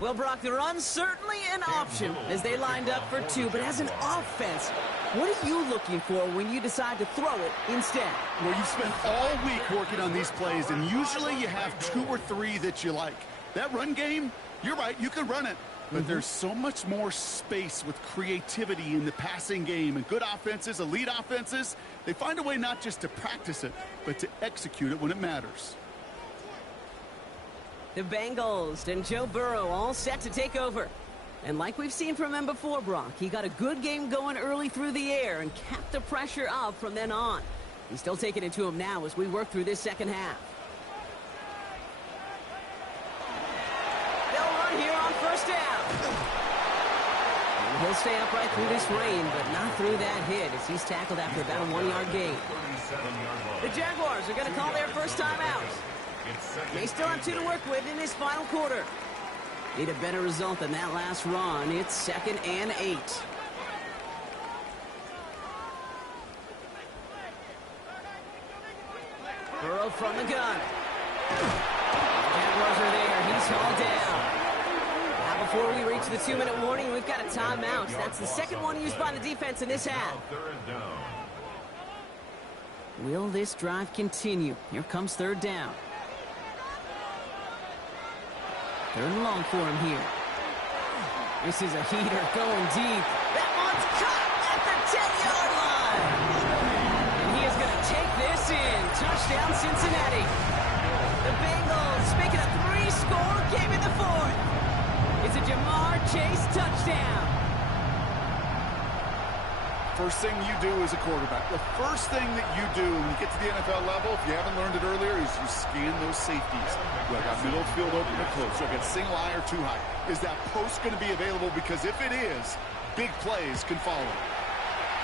Well, Brock, the run's certainly an option as they lined up for two, but as an offense, what are you looking for when you decide to throw it instead? Well, you spent all week working on these plays, and usually you have 2 or 3 that you like. That run game, you're right, you can run it. But there's so much more space with creativity in the passing game. And good offenses, elite offenses, they find a way not just to practice it, but to execute it when it matters. The Bengals and Joe Burrow all set to take over. And like we've seen from him before, Brock, he got a good game going early through the air and kept the pressure up from then on. He's still taking it to him now as we work through this second half. They'll run here on first down. And he'll stay upright through this rain, but not through that hit as he's tackled after about a 1-yard gain. The Jaguars are going to call their first time out. They still have 2 to work with in this final quarter. Need a better result than that last run. It's 2nd and 8. Burrow from the gun. Jaguars are there. He's hauled down. Now before we reach the 2-minute warning, we've got a timeout. That's the second one used by the defense in this half. Will this drive continue? Here comes 3rd down. 3rd and long for him here. This is a heater going deep. That one's caught at the 10-yard line. And he is going to take this in. Touchdown, Cincinnati. The Bengals making a 3-score game in the 4th. It's a Jamar Chase touchdown. First thing you do as a quarterback, the first thing that you do when you get to the NFL level, if you haven't learned it earlier, is you scan those safeties. Do I got middle field open or close? Do I got single high or too high? Is that post going to be available? Because if it is, big plays can follow.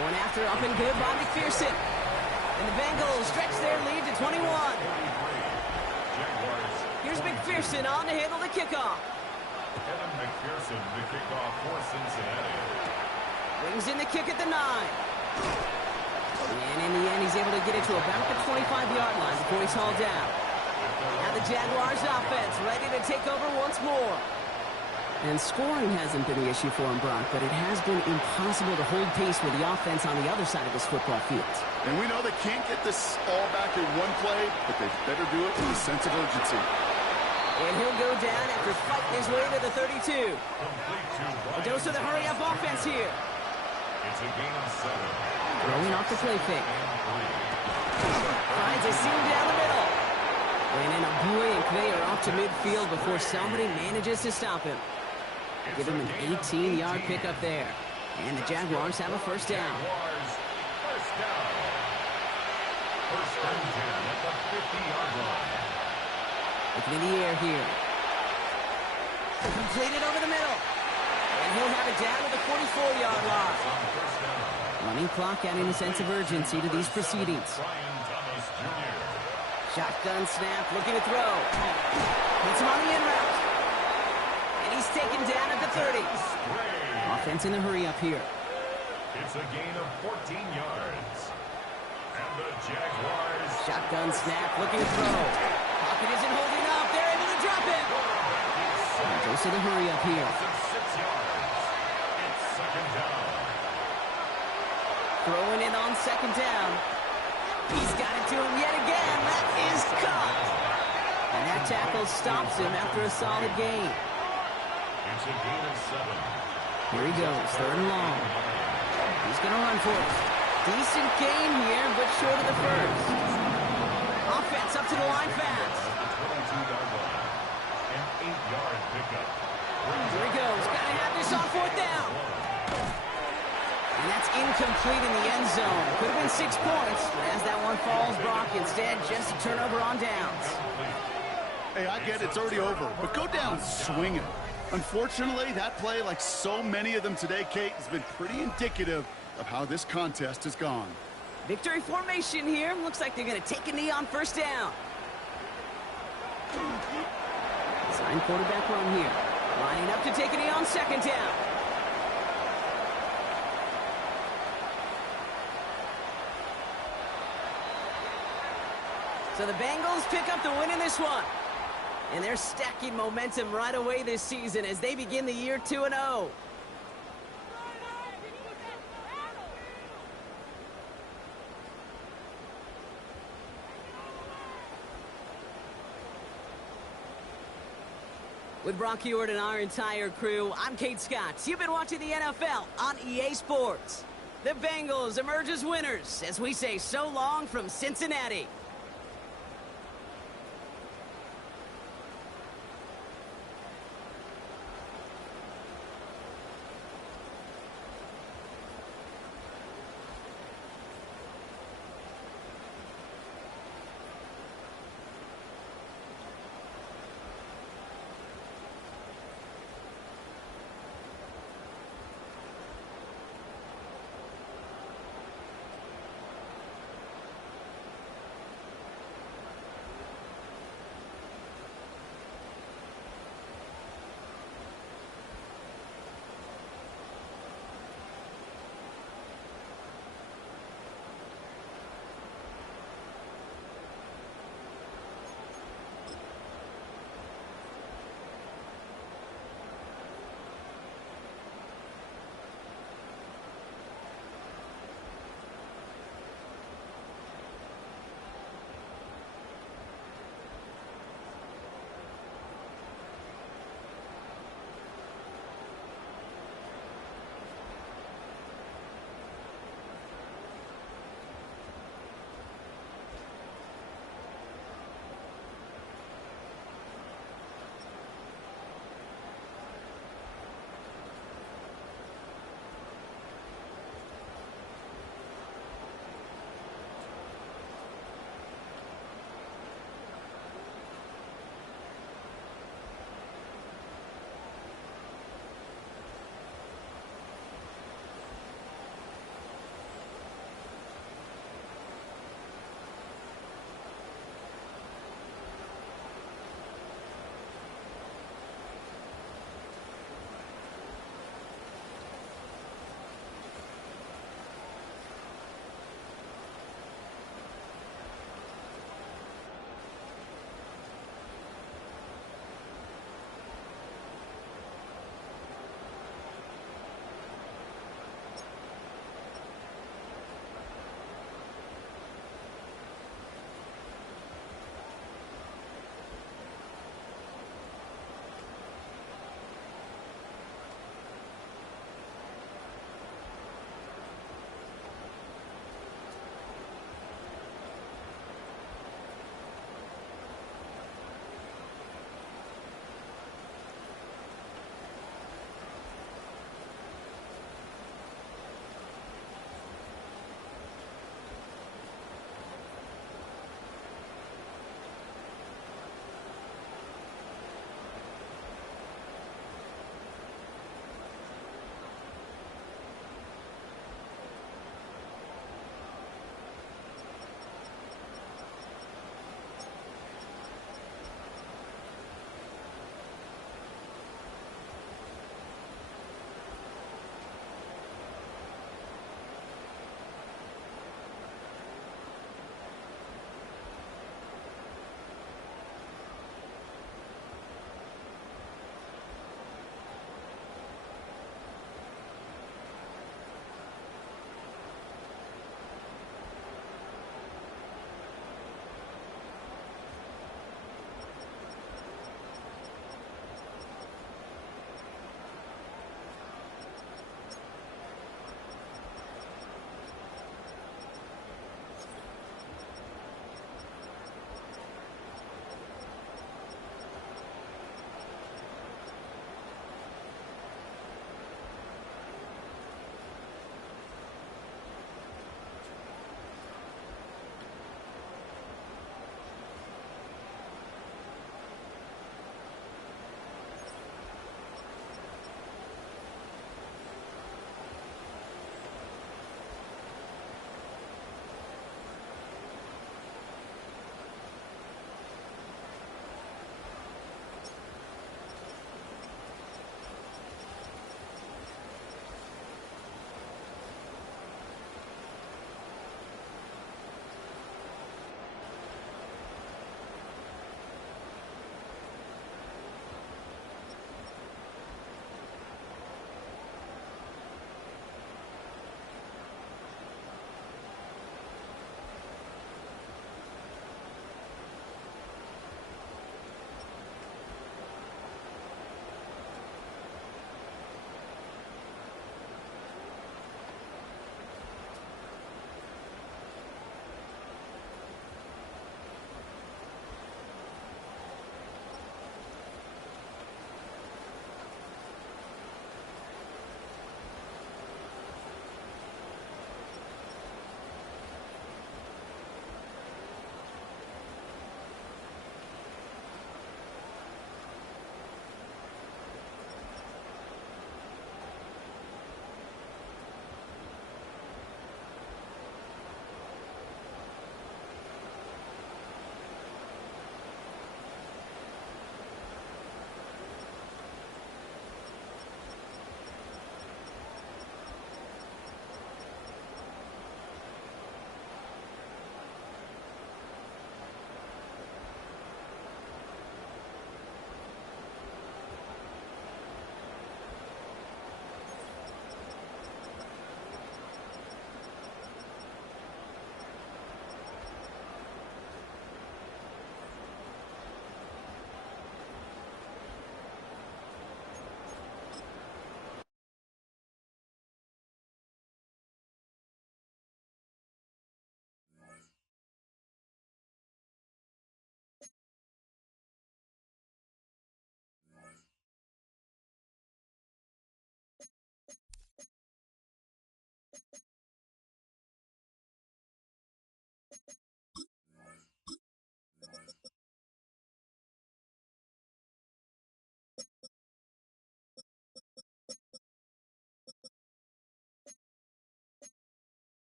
Point after up and good by McPherson. And the Bengals stretch their lead to 21. Here's McPherson on to handle the kickoff. Evan McPherson, the kickoff for Cincinnati. Brings in the kick at the 9. And in the end, he's able to get it to about the 25-yard line before he's hauled down. Now the Jaguars offense ready to take over once more. And scoring hasn't been the issue for him, Brock, but it has been impossible to hold pace with the offense on the other side of this football field. And we know they can't get this all back in one play, but they better do it with a sense of urgency. And he'll go down after fighting his way to the 32. A dose of the hurry-up offense here. It's a gain of 7. Throwing off the play fake. Finds a seam down the middle. And in a blink, they are off to midfield before somebody manages to stop him. Give him an 18-yard pickup there. And the Jaguars have a first down. First down. First and 10 at the 50-yard line. Looking in the air here. Completed over the middle. And he'll have it down to the 44-yard line. Running clock adding a sense of urgency to these proceedings. Shotgun snap, looking to throw. Hits him on the in route. And he's taken down at the 30. Offense in the hurry up here. It's a gain of 14 yards. And the Jaguars. Shotgun snap, looking to throw. Pocket isn't holding up. They're able to drop it. Goes to the hurry up here. 6 yards. It's second down. Throwing it on second down. He's got it to him yet again. That is caught. And that tackle stops him after a solid gain. It's a gain of 7. Here he goes, 3rd and long. He's going to run for it. Decent gain here, but short of the first. Offense up to the line fast. 22-yard line. An 8-yard pickup. Here he goes. Got to have this on 4th down. And that's incomplete in the end zone. Could have been 6 points, but as that one falls, Brock, instead just a turnover on downs. Hey, I get it's already over, but go down swinging. Unfortunately, that play, like so many of them today, Kate, has been pretty indicative of how this contest has gone. Victory formation here. Looks like they're going to take a knee on first down. Design quarterback run here. Lining up to take a knee on second down. So the Bengals pick up the win in this one. And they're stacking momentum right away this season as they begin the year 2-0. With Brock Huard and our entire crew, I'm Kate Scott. You've been watching the NFL on EA Sports. The Bengals emerge as winners as we say so long from Cincinnati.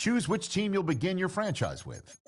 Choose which team you'll begin your franchise with.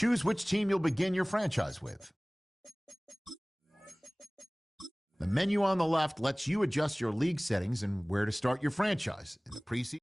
Choose which team you'll begin your franchise with. The menu on the left lets you adjust your league settings and where to start your franchise in the preseason.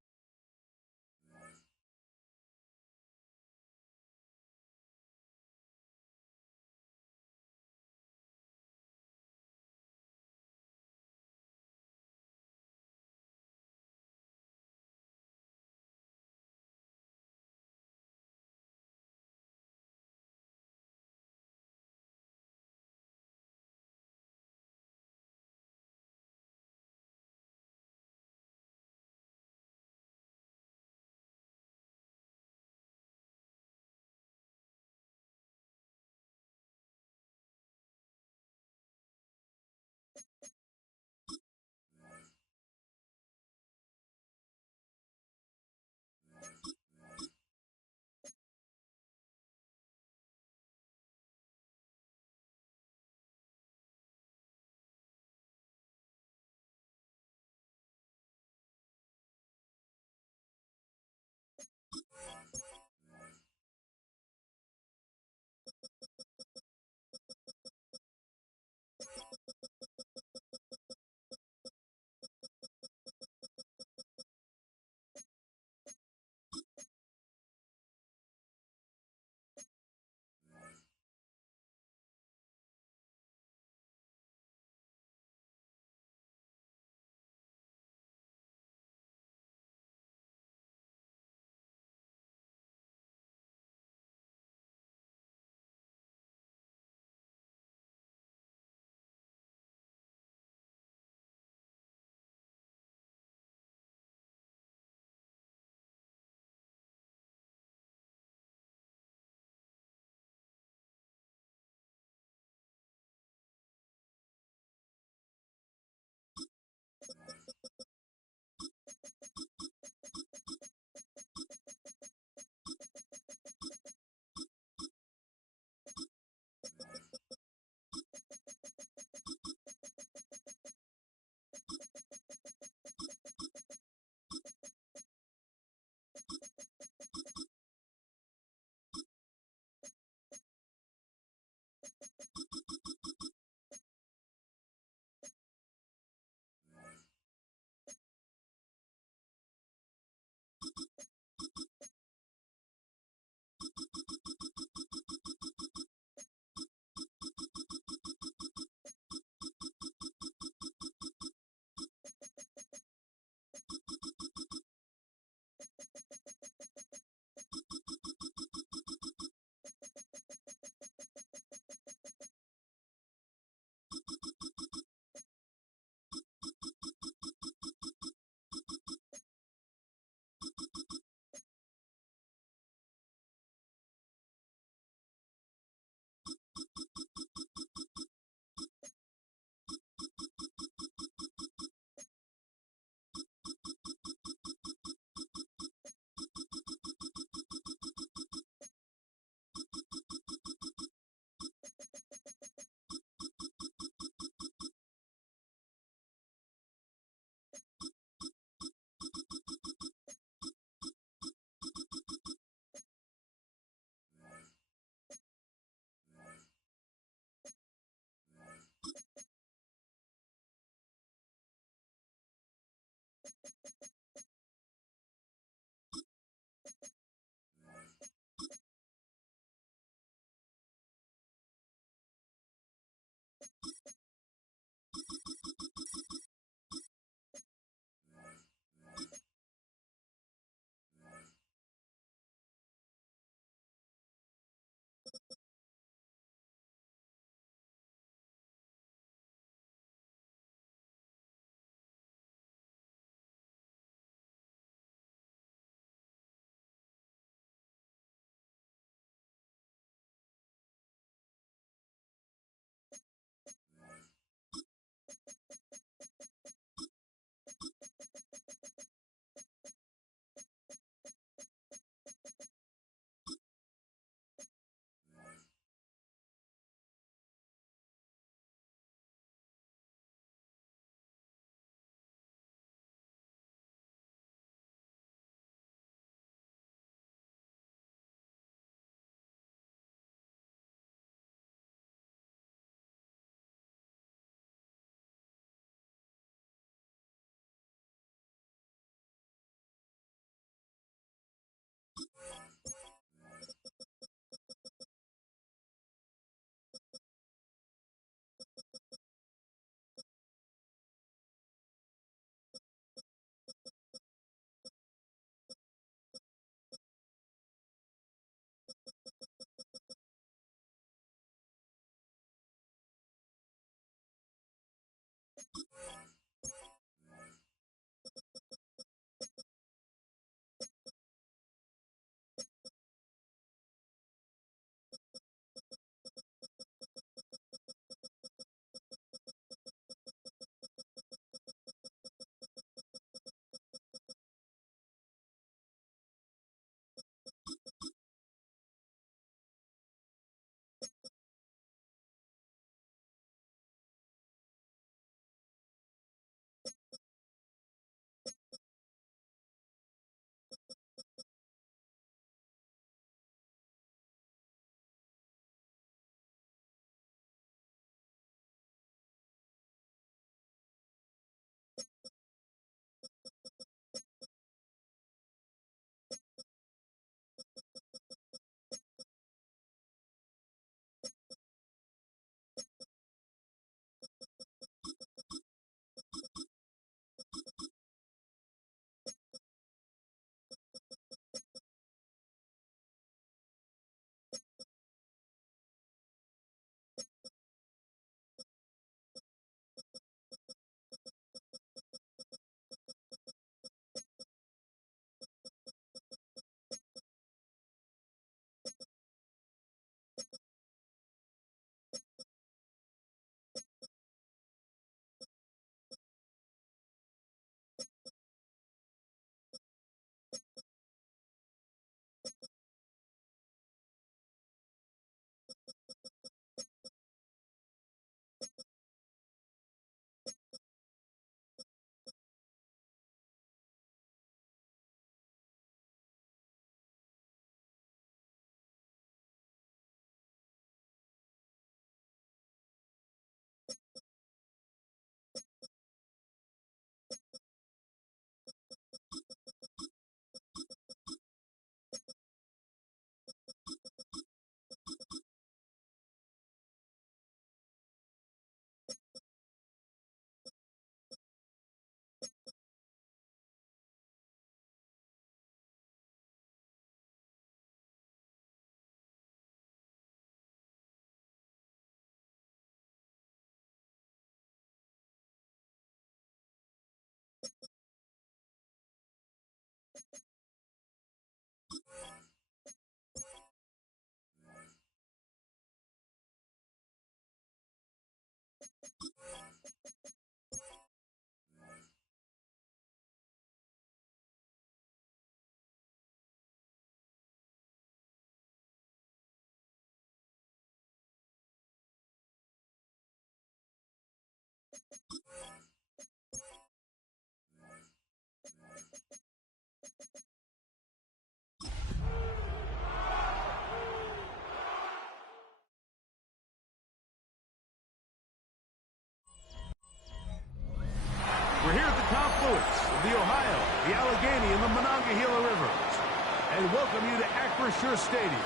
and welcome you to Acrisure Stadium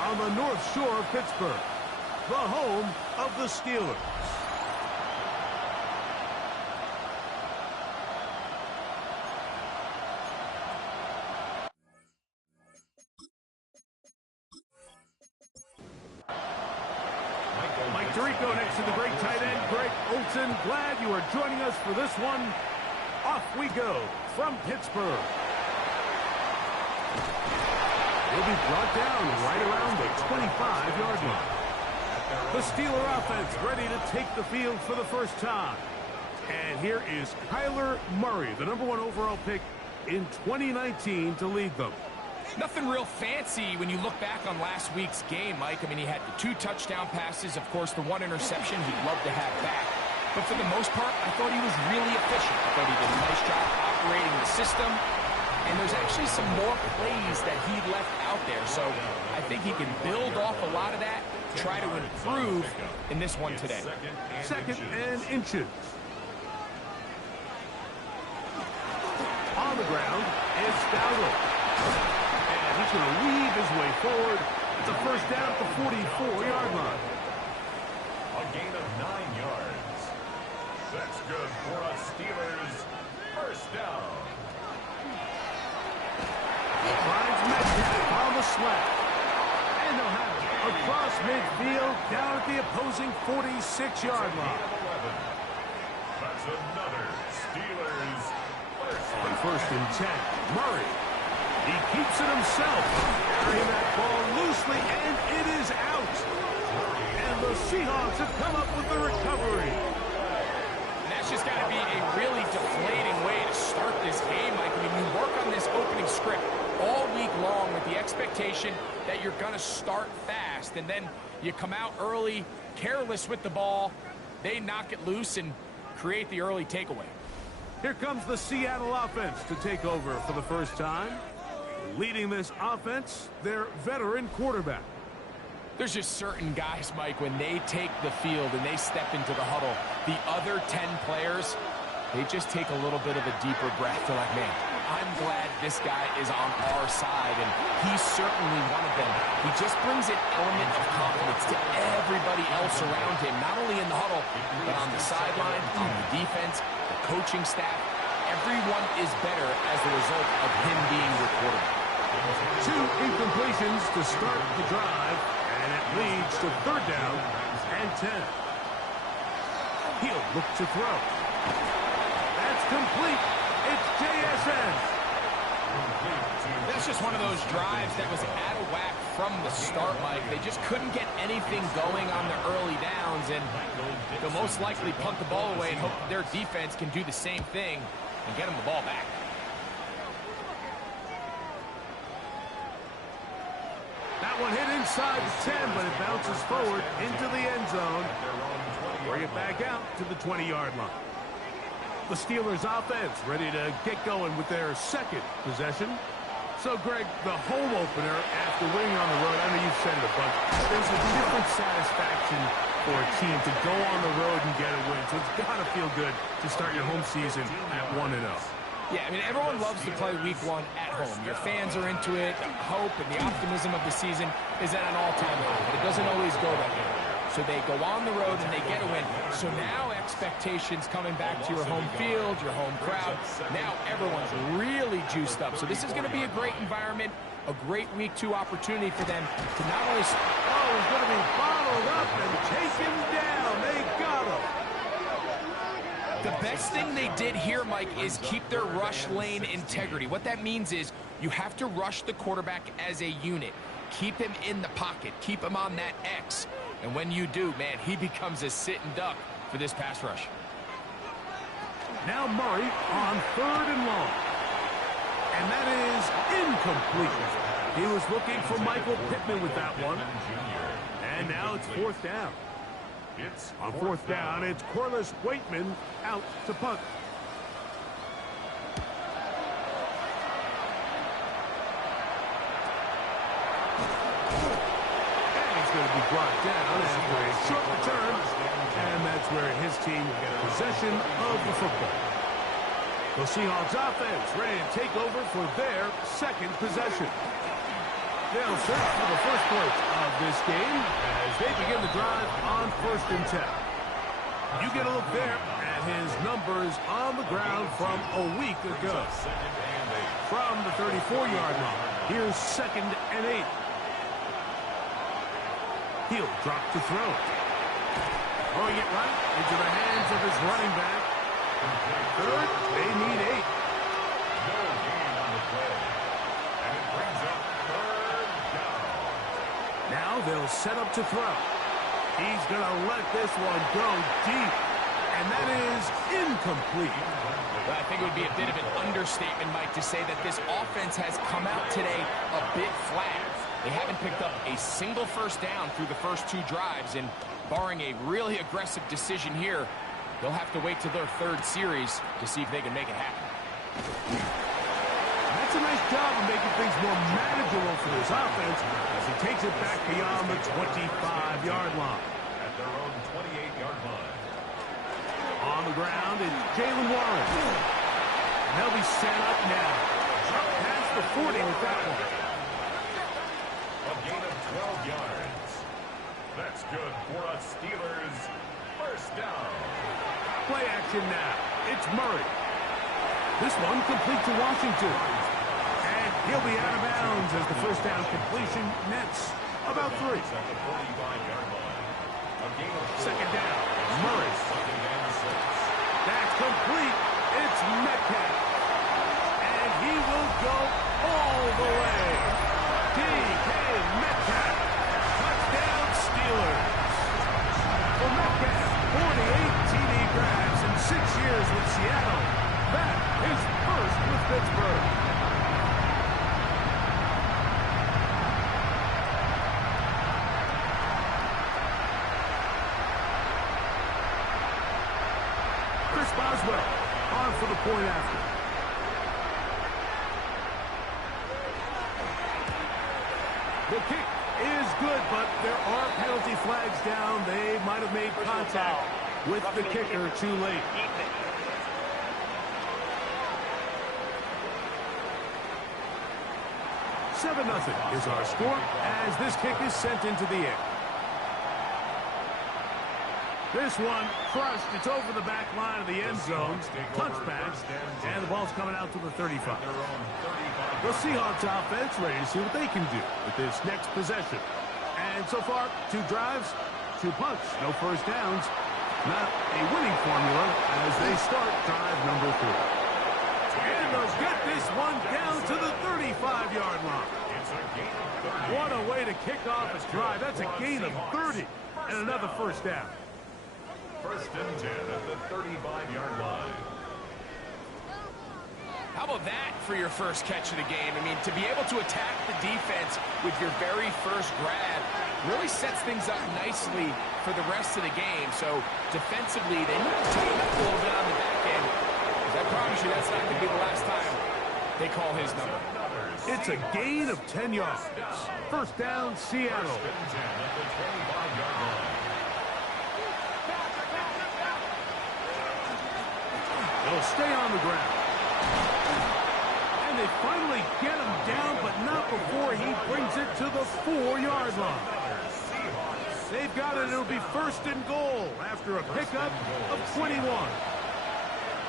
on the North Shore of Pittsburgh, the home of the Steelers. Mike Tirico next to the great tight end, Greg Olsen. Glad you are joining us for this one. Off we go from Pittsburgh. He'll be brought down right around the 25-yard line. The Steeler offense ready to take the field for the first time. And here is Kyler Murray, the #1 overall pick in 2019 to lead them. Nothing real fancy when you look back on last week's game, Mike. I mean, he had the 2 touchdown passes, of course, the 1 interception he'd love to have back. But for the most part, I thought he was really efficient. I thought he did a nice job operating the system. And there's actually some more plays that he left out there. So I think he can build off a lot of that, try to improve in this one today. Second and inches. On the ground is Stowell. And he's going to weave his way forward. It's a first down at the 44-yard line. A gain of 9 yards. That's good for a Steelers first down. Finds Metcalf on the slant. And they'll have it across midfield down at the opposing 46-yard line. That's another Steelers first On down. first and 10, Murray. He keeps it himself. Carrying that ball loosely, and it is out. And the Seahawks have come up with the recovery. And that's just got to be a really deflating way to start this game, Mike. I mean, you work on this opening script all week long with the expectation that you're going to start fast, and then you come out early, careless with the ball, they knock it loose and create the early takeaway. Here comes the Seattle offense to take over for the first time. Leading this offense, their veteran quarterback. There's just certain guys, Mike, when they take the field and they step into the huddle, the other 10 players, they just take a little bit of a deeper breath. They're like, man, I'm glad this guy is on our side, and he's certainly one of them. He just brings an element of confidence to everybody else around him, not only in the huddle, but on the sideline, on the defense, the coaching staff. Everyone is better as a result of him being your quarterback. 2 incompletions to start the drive, and it leads to third down and 10. He'll look to throw. That's complete. It's JSN. That's just one of those drives that was out of whack from the start, Mike. They just couldn't get anything going on the early downs, and they'll most likely punt the ball away and hope their defense can do the same thing and get them the ball back. That one hit inside the 10, but it bounces forward into the end zone. Bring it back out to the 20-yard line. The Steelers offense ready to get going with their second possession. So, Greg, the home opener after winning on the road, I know you've said it a bunch, there's a different satisfaction for a team to go on the road and get a win. So it's got to feel good to start your home season at 1-0. Yeah, I mean, everyone loves to play week 1 at home. Your fans are into it. The hope and the optimism of the season is at an all-time high, but it doesn't always go that way. So they go on the road and they get a win. So now expectations coming back to your home field, your home crowd. Now everyone's really juiced up. So this is going to be a great environment, a great week 2 opportunity for them to not only... Oh, he's going to be bottled up and taken down. They got him. The best thing they did here, Mike, is keep their rush lane integrity. What that means is you have to rush the quarterback as a unit. Keep him in the pocket. Keep him on that X. And when you do, man, he becomes a sitting duck for this pass rush. Now Murray on 3rd and long. And that is incomplete. He was looking for Michael Pittman with that one. And now it's 4th down. On 4th down, it's Corliss Waitman out to punt. And he's going to be brought down after a short return. And that's where his team will get possession of the football. The Seahawks offense ready to take over for their second possession. They'll search for the first points of this game as they begin the drive on 1st and 10. You get a look there at his numbers on the ground from a week ago. From the 34-yard line, here's 2nd and 8. He'll drop to throw. Throwing it right into the hands of his running back. Third, they need 8. No gain on the play. And it brings up 3rd down. Now they'll set up to throw. He's going to let this one go deep. And that is incomplete. Well, I think it would be a bit of an understatement, Mike, to say that this offense has come out today a bit flat. They haven't picked up a single first down through the first 2 drives, and barring a really aggressive decision here, they'll have to wait till their 3rd series to see if they can make it happen. That's a nice job of making things more manageable for this offense as he takes it back beyond the 25-yard line. At their own 28-yard line. On the ground, it's Jaylen Warren. And they'll be set up now. Up past the 40 with that one. A gain of 12 yards. That's good for a Steelers first down. Play action now. It's Murray. This one complete to Washington. And he'll be out of bounds as the first down completion nets about 3. At the 45-yard line. A gain of 4. 2nd down. Murray. 2nd and 6. That's complete. It's Metcalf. And he will go all the way. D.K. Metcalf. Touchdown Steelers. For Metcalf, 48 TD grabs in 6 years with Seattle. That is first with Pittsburgh. Chris Boswell on for the point after. The kick is good, but there are penalty flags down. They might have made contact with the kicker too late. Seven 0 is our score as this kick is sent into the air. This one crushed. It's over the back line of the end zone. Touchback. And the ball's coming out to the 35. The Seahawks offense ready to see what they can do with this next possession. And so far, 2 drives, 2 punts, no first downs. Not a winning formula as they start drive number 4. And they'll get this one down to the 35-yard line. What a way to kick off a drive. That's a gain of 30 and another first down. 1st and 10 at the 35-yard line. How about that for your first catch of the game? I mean, to be able to attack the defense with your very first grab really sets things up nicely for the rest of the game. So defensively, they need to tighten up a little bit on the back end. I promise you that's not going to be the last time they call his number. It's a gain of 10 yards. First down, Seattle. 1st and 10 at the 25-yard line. They'll stay on the ground. And they finally get him down, but not before he brings it to the 4-yard line. They've got it. It'll be 1st and goal after a pickup of 21.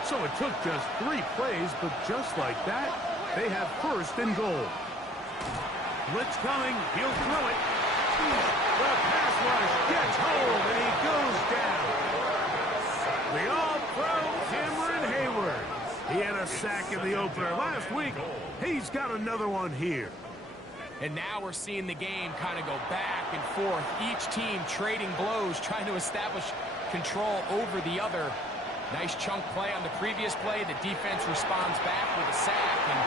So it took just 3 plays, but just like that, they have 1st and goal. Blitz coming. He'll throw it. The pass rush gets home, and he goes down. The all-pro Cameron Hayward. He had a sack in the opener last week. He's got another one here. And now we're seeing the game kind of go back and forth. Each team trading blows, trying to establish control over the other. Nice chunk play on the previous play. The defense responds back with a sack, and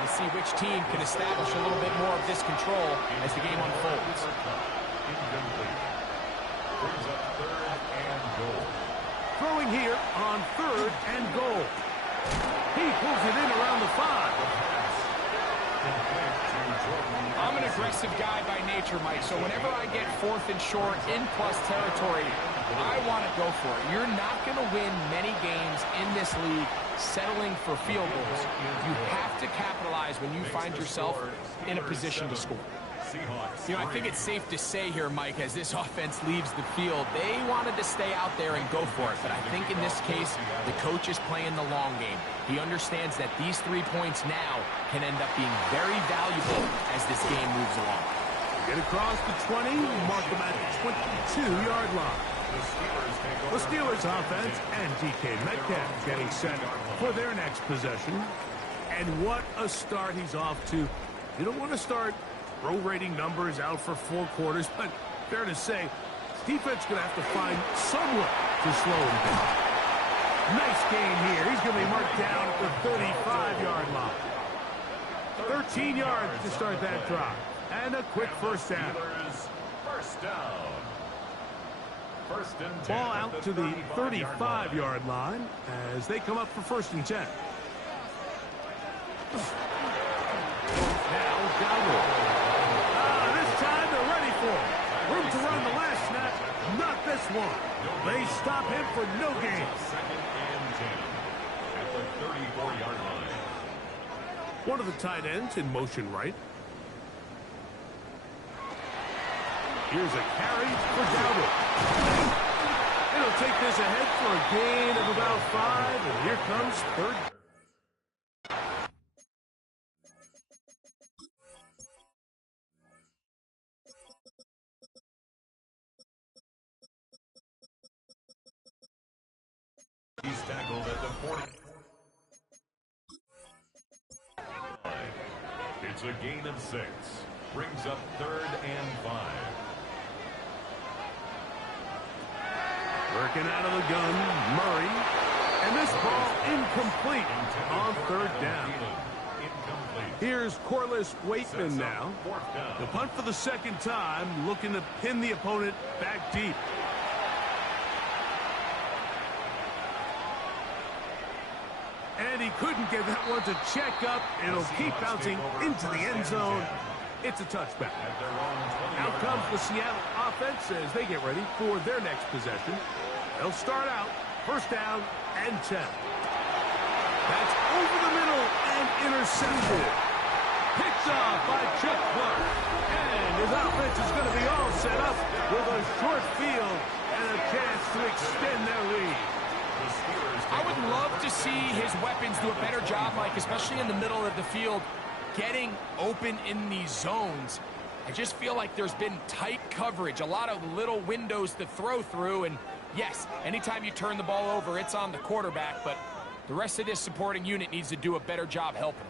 we'll see which team can establish a little bit more of this control as the game unfolds. Incomplete. Brings up 3rd and goal. Throwing here on 3rd and goal. He pulls it in around the 5. I'm an aggressive guy by nature, Mike, so whenever I get 4th and short in plus territory, I want to go for it. You're not going to win many games in this league settling for field goals. You have to capitalize when you find yourself in a position to score. You know, I think it's safe to say here, Mike, as this offense leaves the field, they wanted to stay out there and go for it. But I think in this case, the coach is playing the long game. He understands that these 3 points now can end up being very valuable as this game moves along. Get across the 20, mark them at the 22-yard line. The Steelers offense and DK Metcalf getting set for their next possession. And what a start he's off to. You don't want to start rating numbers out for 4 quarters, but fair to say, this defense going to have to find some way to slow him down. Nice gain here. He's going to be marked down at the 35-yard line. 13 yards to start that drive. And a quick first down. Ball out to the 35-yard line as they come up for 1st and 10. Now, Gallup. This time they're ready for it. Room to run the last snap, not this one. They stop him for no gain. 2nd and 10 at the 34-yard line. One of the tight ends in motion right. Here's a carry for Gallup. It'll take this ahead for a gain of about 5, and here comes 3rd. He's tackled at the 40. It's a gain of 6. Brings up 3rd and 5. Working out of the gun, Murray. And this ball incomplete on 3rd down. Here's Corliss Waitman now. The punt for the 2nd time, looking to pin the opponent back deep. And he couldn't get that one to check up. It'll keep bouncing into the end zone. It's a touchback. Out comes the Seattle offense as they get ready for their next possession. They'll start out 1st down and 10. That's over the middle and intercepted. Picked off by Chuck Clark. And his offense is going to be all set up with a short field and a chance to extend their lead. I would love to see his weapons do a better job, Mike, especially in the middle of the field, getting open in these zones. I just feel like there's been tight coverage, a lot of little windows to throw through, and yes, anytime you turn the ball over, it's on the quarterback, but the rest of this supporting unit needs to do a better job helping him.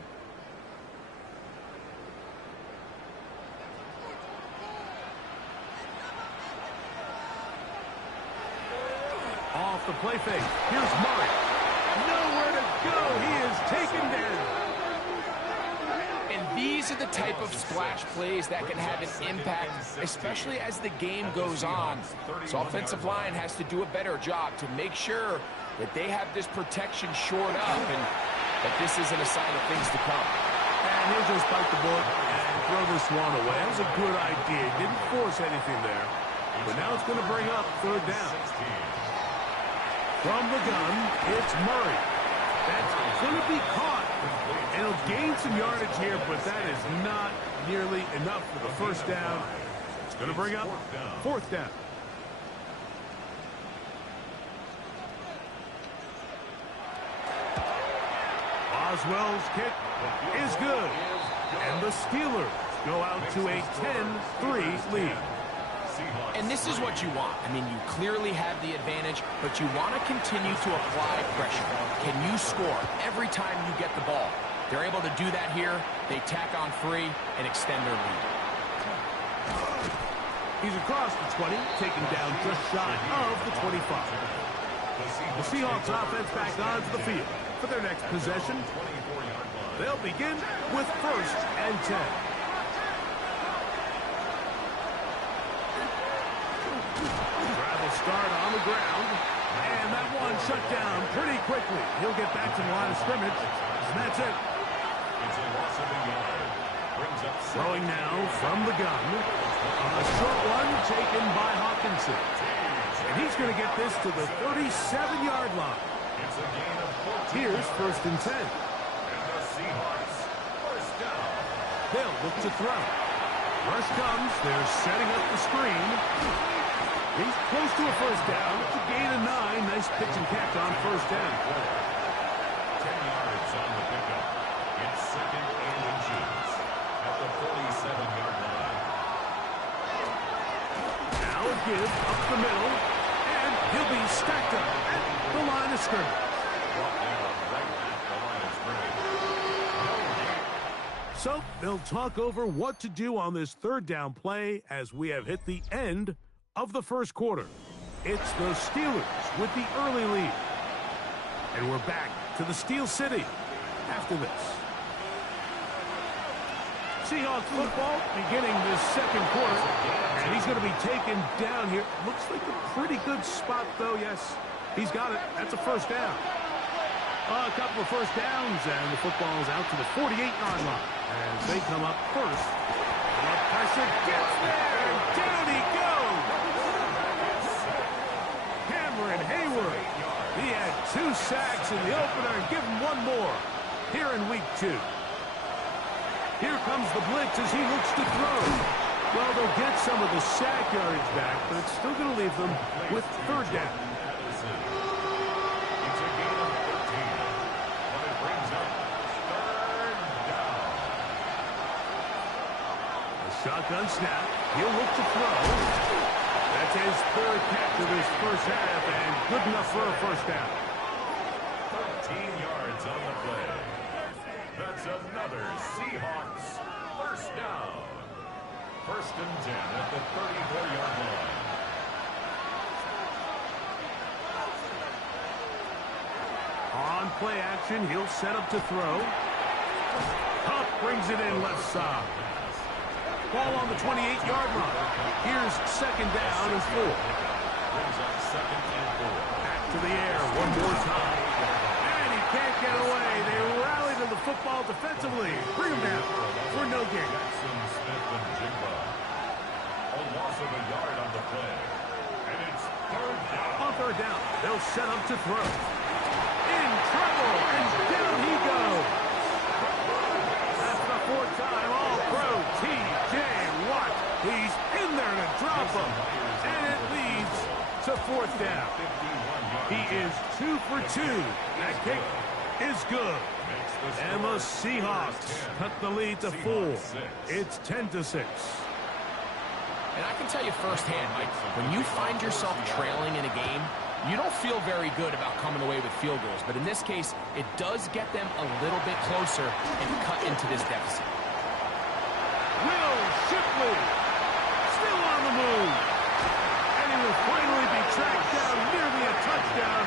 Off the play fake. Here's Murray. Nowhere to go. He is taken down. And these are the type of splash plays that can have an impact, especially as the game goes on. So offensive line has to do a better job to make sure that they have this protection shored up and that this isn't a sign of things to come. And he'll just bite the bullet and throw this one away. That was a good idea. Didn't force anything there. But now it's going to bring up 3rd down. From the gun, it's Murray. That's going to be caught. And he'll gain some yardage here, but that is not nearly enough for the 1st down. It's going to bring up 4th down. Boswell's kick is good. And the Steelers go out to a 10-3 lead. And this is what you want. I mean, you clearly have the advantage, but you want to continue to apply pressure. Can you score every time you get the ball? They're able to do that here. They tack on 3 and extend their lead. He's across the 20, taken down just shy of the 25. The Seahawks offense back onto the field for their next possession. They'll begin with 1st and 10. Start on the ground, and that one shut down pretty quickly. He'll get back to the line of scrimmage, and that's it. It's a loss of a yard. Brings up Throwing now from the gun. A short one taken by Hawkinson. And he's going to get this to the 37-yard line. It's a gain of 14. Here's 1st and 10. And the Seahawks, first down. They'll look to throw. Rush comes. They're setting up the screen. He's close to a 1st down. It's a gain of 9. Nice pitch and catch on 1st down. 10 yards on the pickup. It's 2nd and inches at the 47-yard line. Now a give up the middle. And he'll be stacked up at the line of scrimmage. Brought down right at the line of scrimmage. So they'll talk over what to do on this 3rd down play as we have hit the end of the 1st quarter. It's the Steelers with the early lead. And we're back to the Steel City after this. Seahawks football beginning this 2nd quarter. And he's going to be taken down here. Looks like a pretty good spot, though. Yes, he's got it. That's a 1st down. A couple of 1st downs, and the football is out to the 48-yard line as they come up first. The pressure gets there, and down he goes. Cameron Hayward. He had 2 sacks in the opener, and give him 1 more here in week 2. Here comes the blitz as he looks to throw. Well, they'll get some of the sack yardage back, but it's still going to leave them with 3rd down. It's a gain of 13, but it brings up 3rd down. A shotgun snap. He'll look to throw. That's his 3rd catch of his 1st half, and good enough for a 1st down. 13 yards on the play. That's another Seahawks 1st down. 1st and 10 at the 34-yard line. On play action, he'll set up to throw. Huff brings it in left side. Ball on the 28-yard line. Here's 2nd down and 4. Brings up 2nd and 4. Back to the air one more time. And he can't get away. They rally to the football defensively. Bring him down for no gain. Jackson Smith and Jigba. A loss of a yard on the play. And it's 3rd down. On 3rd down, they'll set up to throw. In trouble, and down he goes. That's the 4th time All-Pro T.J. Watt. He's in there to drop him. And it leads to 4th down. He is 2 for 2. That kick is good. And the Seahawks cut the lead to 4. It's 10-6. And I can tell you firsthand, Mike, when you find yourself trailing in a game, you don't feel very good about coming away with field goals. But in this case, it does get them a little bit closer and cut into this deficit. Will Shipley still on the move. And he will finally be tracked down, nearly a touchdown.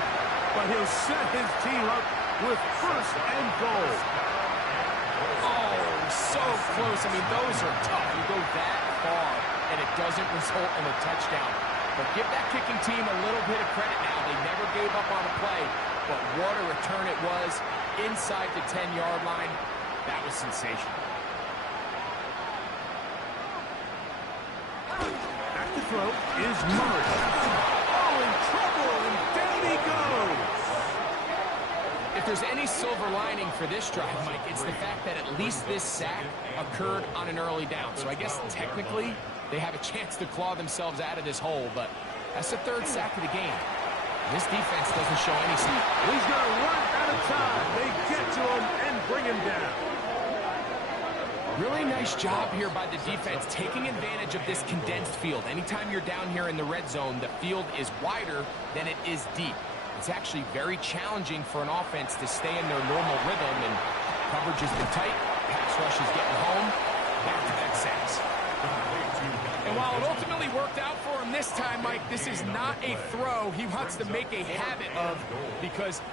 But he'll set his team up with 1st and goal. Oh, so close. I mean, those are tough. You go that far, and it doesn't result in a touchdown. But give that kicking team a little bit of credit now. They never gave up on a play, but what a return it was inside the 10-yard line. That was sensational. Back to throw is Murray. Oh, in trouble, and down he goes. If there's any silver lining for this drive, Mike, it's the fact that at least this sack occurred on an early down. So I guess technically they have a chance to claw themselves out of this hole, but that's the 3rd sack of the game. This defense doesn't show any sign. He's going to run out of time. They get to him and bring him down. Really nice job here by the defense, taking advantage of this condensed field. Anytime you're down here in the red zone, the field is wider than it is deep. It's actually very challenging for an offense to stay in their normal rhythm, and coverage has been tight. Pass rush is getting home. Back-to-back sacks. And while it ultimately worked out for him this time, Mike, this is not a throw he wants to make a habit of, because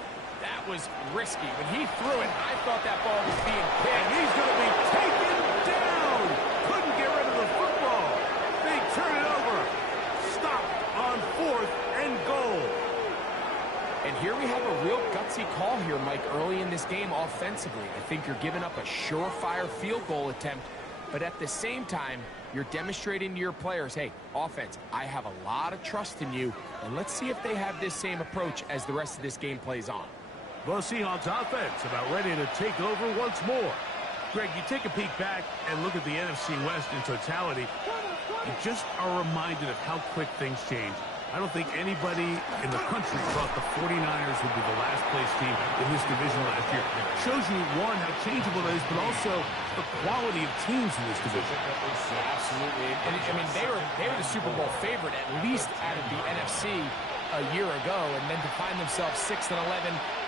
that was risky. When he threw it, I thought that ball was being picked. And he's going to be taken down. Couldn't get rid of the football. They turn it over. Stopped on 4th and goal. And here we have a real gutsy call here, Mike, early in this game offensively. I think you're giving up a surefire field goal attempt But at the same time, you're demonstrating to your players, hey, offense, I have a lot of trust in you, and let's see if they have this same approach as the rest of this game plays on. The Seahawks offense about ready to take over once more. Greg, you take a peek back and look at the NFC West in totality, you just are reminded of how quick things change. I don't think anybody in the country thought the 49ers would be the last place team in this division last year. It shows you, one, how changeable it is, but also the quality of teams in this division. Absolutely. And I mean, they were the Super Bowl favorite, at least out of the NFC a year ago, and then to find themselves 6-11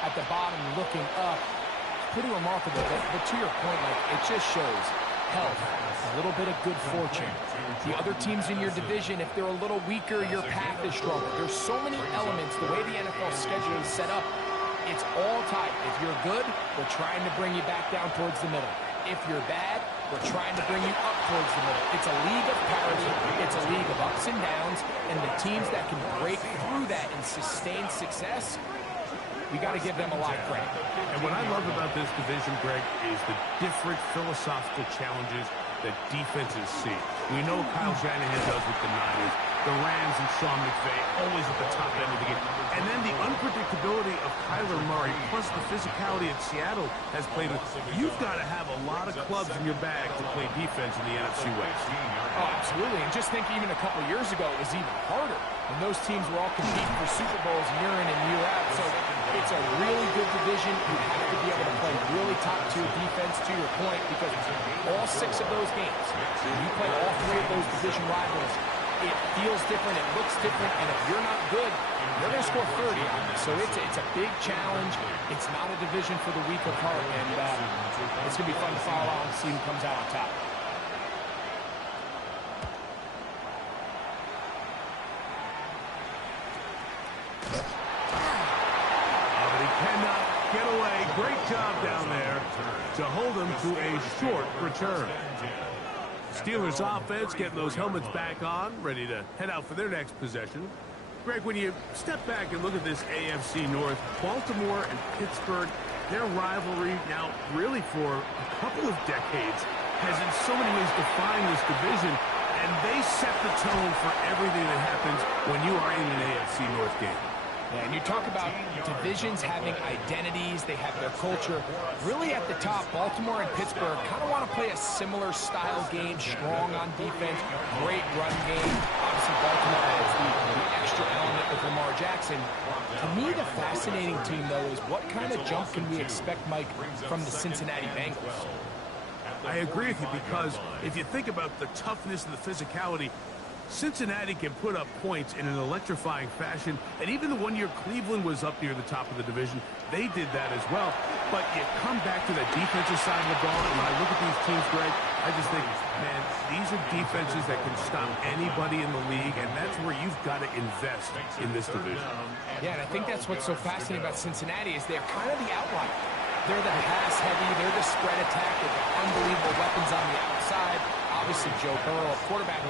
at the bottom looking up, it's pretty remarkable. But to your point, like, it just shows health, a little bit of good fortune. The other teams in your division, if they're a little weaker, your path is stronger. There's so many elements. The way the NFL schedule is set up, it's all tied. If you're good, we're trying to bring you back down towards the middle. If you're bad, we're trying to bring you up towards the middle. It's a league of parity. It's a league of ups and downs. And the teams that can break through that and sustain success, we got to give them a lot of credit. And what I love about this division, Greg, is the different philosophical challenges that defenses see. We know Kyle Shanahan does with the Niners, the Rams and Sean McVay, always at the top end of the game. And then the unpredictability of Kyler Murray, plus the physicality that Seattle has played with. You've got to have a lot of clubs in your bag to play defense in the NFC West. Oh, absolutely. And just think even a couple years ago, it was even harder when those teams were all competing for Super Bowls year in and year out. So it's a really good division. You have to be able to play really top-tier defense, to your point, because all 6 of those games, when you play all 3 of those division rivals, it feels different, it looks different, and if you're not good, you're going to score 30 on you. So it's a big challenge. It's not a division for the weak of heart, and it's going to be fun to follow on and see who comes out on top. But he cannot get away. Great job down there to hold him to a short return. Steelers offense getting those helmets back on, ready to head out for their next possession. Greg, when you step back and look at this AFC North, Baltimore and Pittsburgh, their rivalry now really for a couple of decades has in so many ways defined this division, and they set the tone for everything that happens when you are in an AFC North game. Yeah, and you talk about divisions having identities, they have their culture. Really at the top, Baltimore and Pittsburgh kind of want to play a similar style game, strong on defense, great run game. Obviously, Baltimore has the extra element with Lamar Jackson. To me, the fascinating team, though, is what kind of jump can we expect, Mike, from the Cincinnati Bengals? I agree with you, because if you think about the toughness and the physicality, Cincinnati can put up points in an electrifying fashion, and even the 1 year Cleveland was up near the top of the division, they did that as well. But you come back to that defensive side of the ball, and when I look at these teams, Greg, I just think, man, these are defenses that can stop anybody in the league, and that's where you've got to invest in this division. Yeah, and I think that's what's so fascinating about Cincinnati is they're kind of the outlier. They're the pass heavy, they're the spread attack, they've got unbelievable weapons on the outside. Obviously, Joe Burrow, quarterback,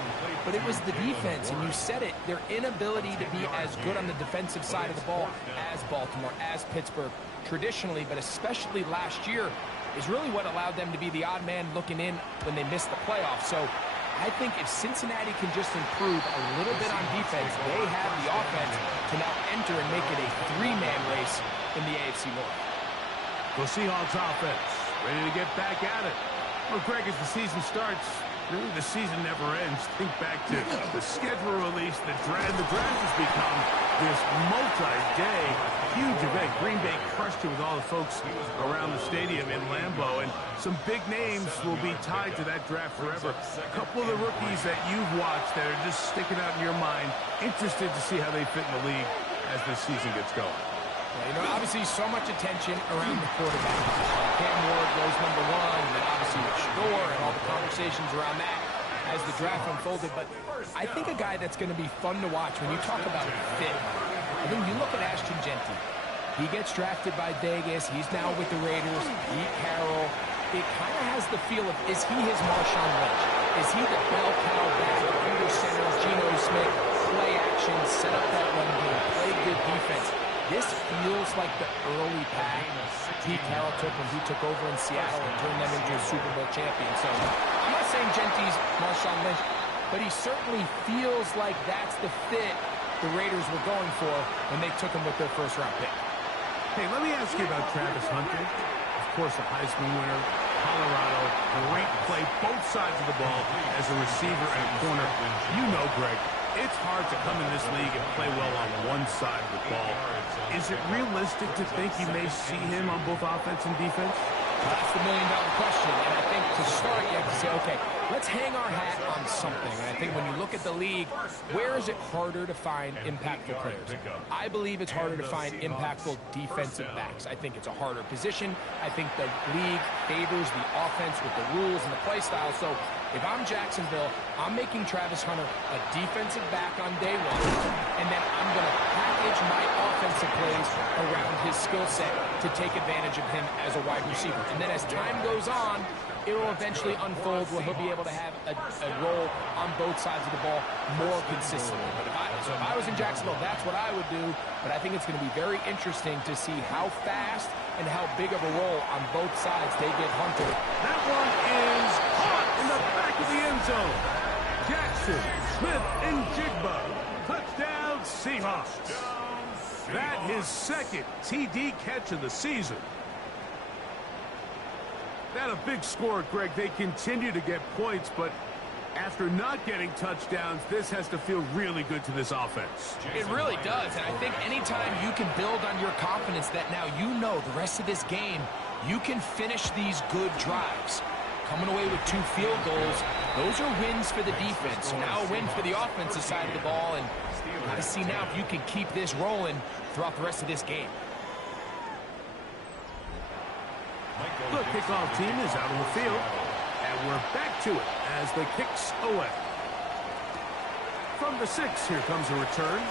but it was the defense, and you said it, their inability to be as good on the defensive side of the ball as Baltimore, as Pittsburgh, traditionally, but especially last year, is really what allowed them to be the odd man looking in when they missed the playoffs. So I think if Cincinnati can just improve a little bit on defense, they have the offense to now enter and make it a 3-man race in the AFC North. The Seahawks offense ready to get back at it. Well, Greg, as the season starts, really the season never ends. Think back to the schedule release, the draft. The draft has become this multi-day, huge event. Green Bay crushed it with all the folks around the stadium in Lambeau, and some big names will be tied to that draft forever. A couple of the rookies that you've watched that are just sticking out in your mind, interested to see how they fit in the league as this season gets going. Yeah, you know, obviously so much attention around the quarterback. Cam Ward goes #1, and then obviously Shador and all the conversations around that as the draft unfolded. But I think a guy that's going to be fun to watch when you talk about fit, I think you look at Ashton Genty. He gets drafted by Vegas. He's now with the Raiders. Pete Carroll. It kind of has the feel of, is he his Marshawn Lynch? Is he the bell cow back under center, Geno Smith, play action, set up that run game, play good defense? This feels like the early path Pete Carroll took when he took over in Seattle and turned them into a Super Bowl champion. So I'm not saying Genty's Marshawn Lynch, but he certainly feels like that's the fit the Raiders were going for when they took him with their first-round pick. Hey, let me ask you about Travis Hunter. Of course, a Heisman winner, Colorado, great play, both sides of the ball as a receiver and a corner. You know, Greg, it's hard to come in this league and play well on one side of the ball. Is it realistic to think you may see him on both offense and defense? That's the million-dollar question, and I think to start, you have to say, okay, let's hang our hat on something. And I think when you look at the league, where is it harder to find impactful players? I believe it's harder to find impactful defensive backs. I think it's a harder position. I think the league favors the offense with the rules and the play style. So if I'm Jacksonville, I'm making Travis Hunter a defensive back on day one, and then I'm going to package my offensive plays around his skill set to take advantage of him as a wide receiver. And then as time goes on, it will eventually unfold where he'll be able to have a role on both sides of the ball more consistently. But if I was in Jacksonville, that's what I would do. But I think it's going to be very interesting to see how fast and how big of a role on both sides they give Hunter. That one is caught in the back of the end zone. Jackson, Smith, and Jigba. Touchdown, Seahawks. That his second TD catch of the season. That a big score, Greg. They continue to get points, but after not getting touchdowns, this has to feel really good to this offense. It really does, and I think anytime you can build on your confidence that now you know the rest of this game, you can finish these good drives. Coming away with 2 field goals, those are wins for the defense. So now a win for the offensive side of the ball, and got to see now if you can keep this rolling throughout the rest of this game. The kickoff team is out on the field, and we're back to it as the kicks away. From the 6, here comes a return.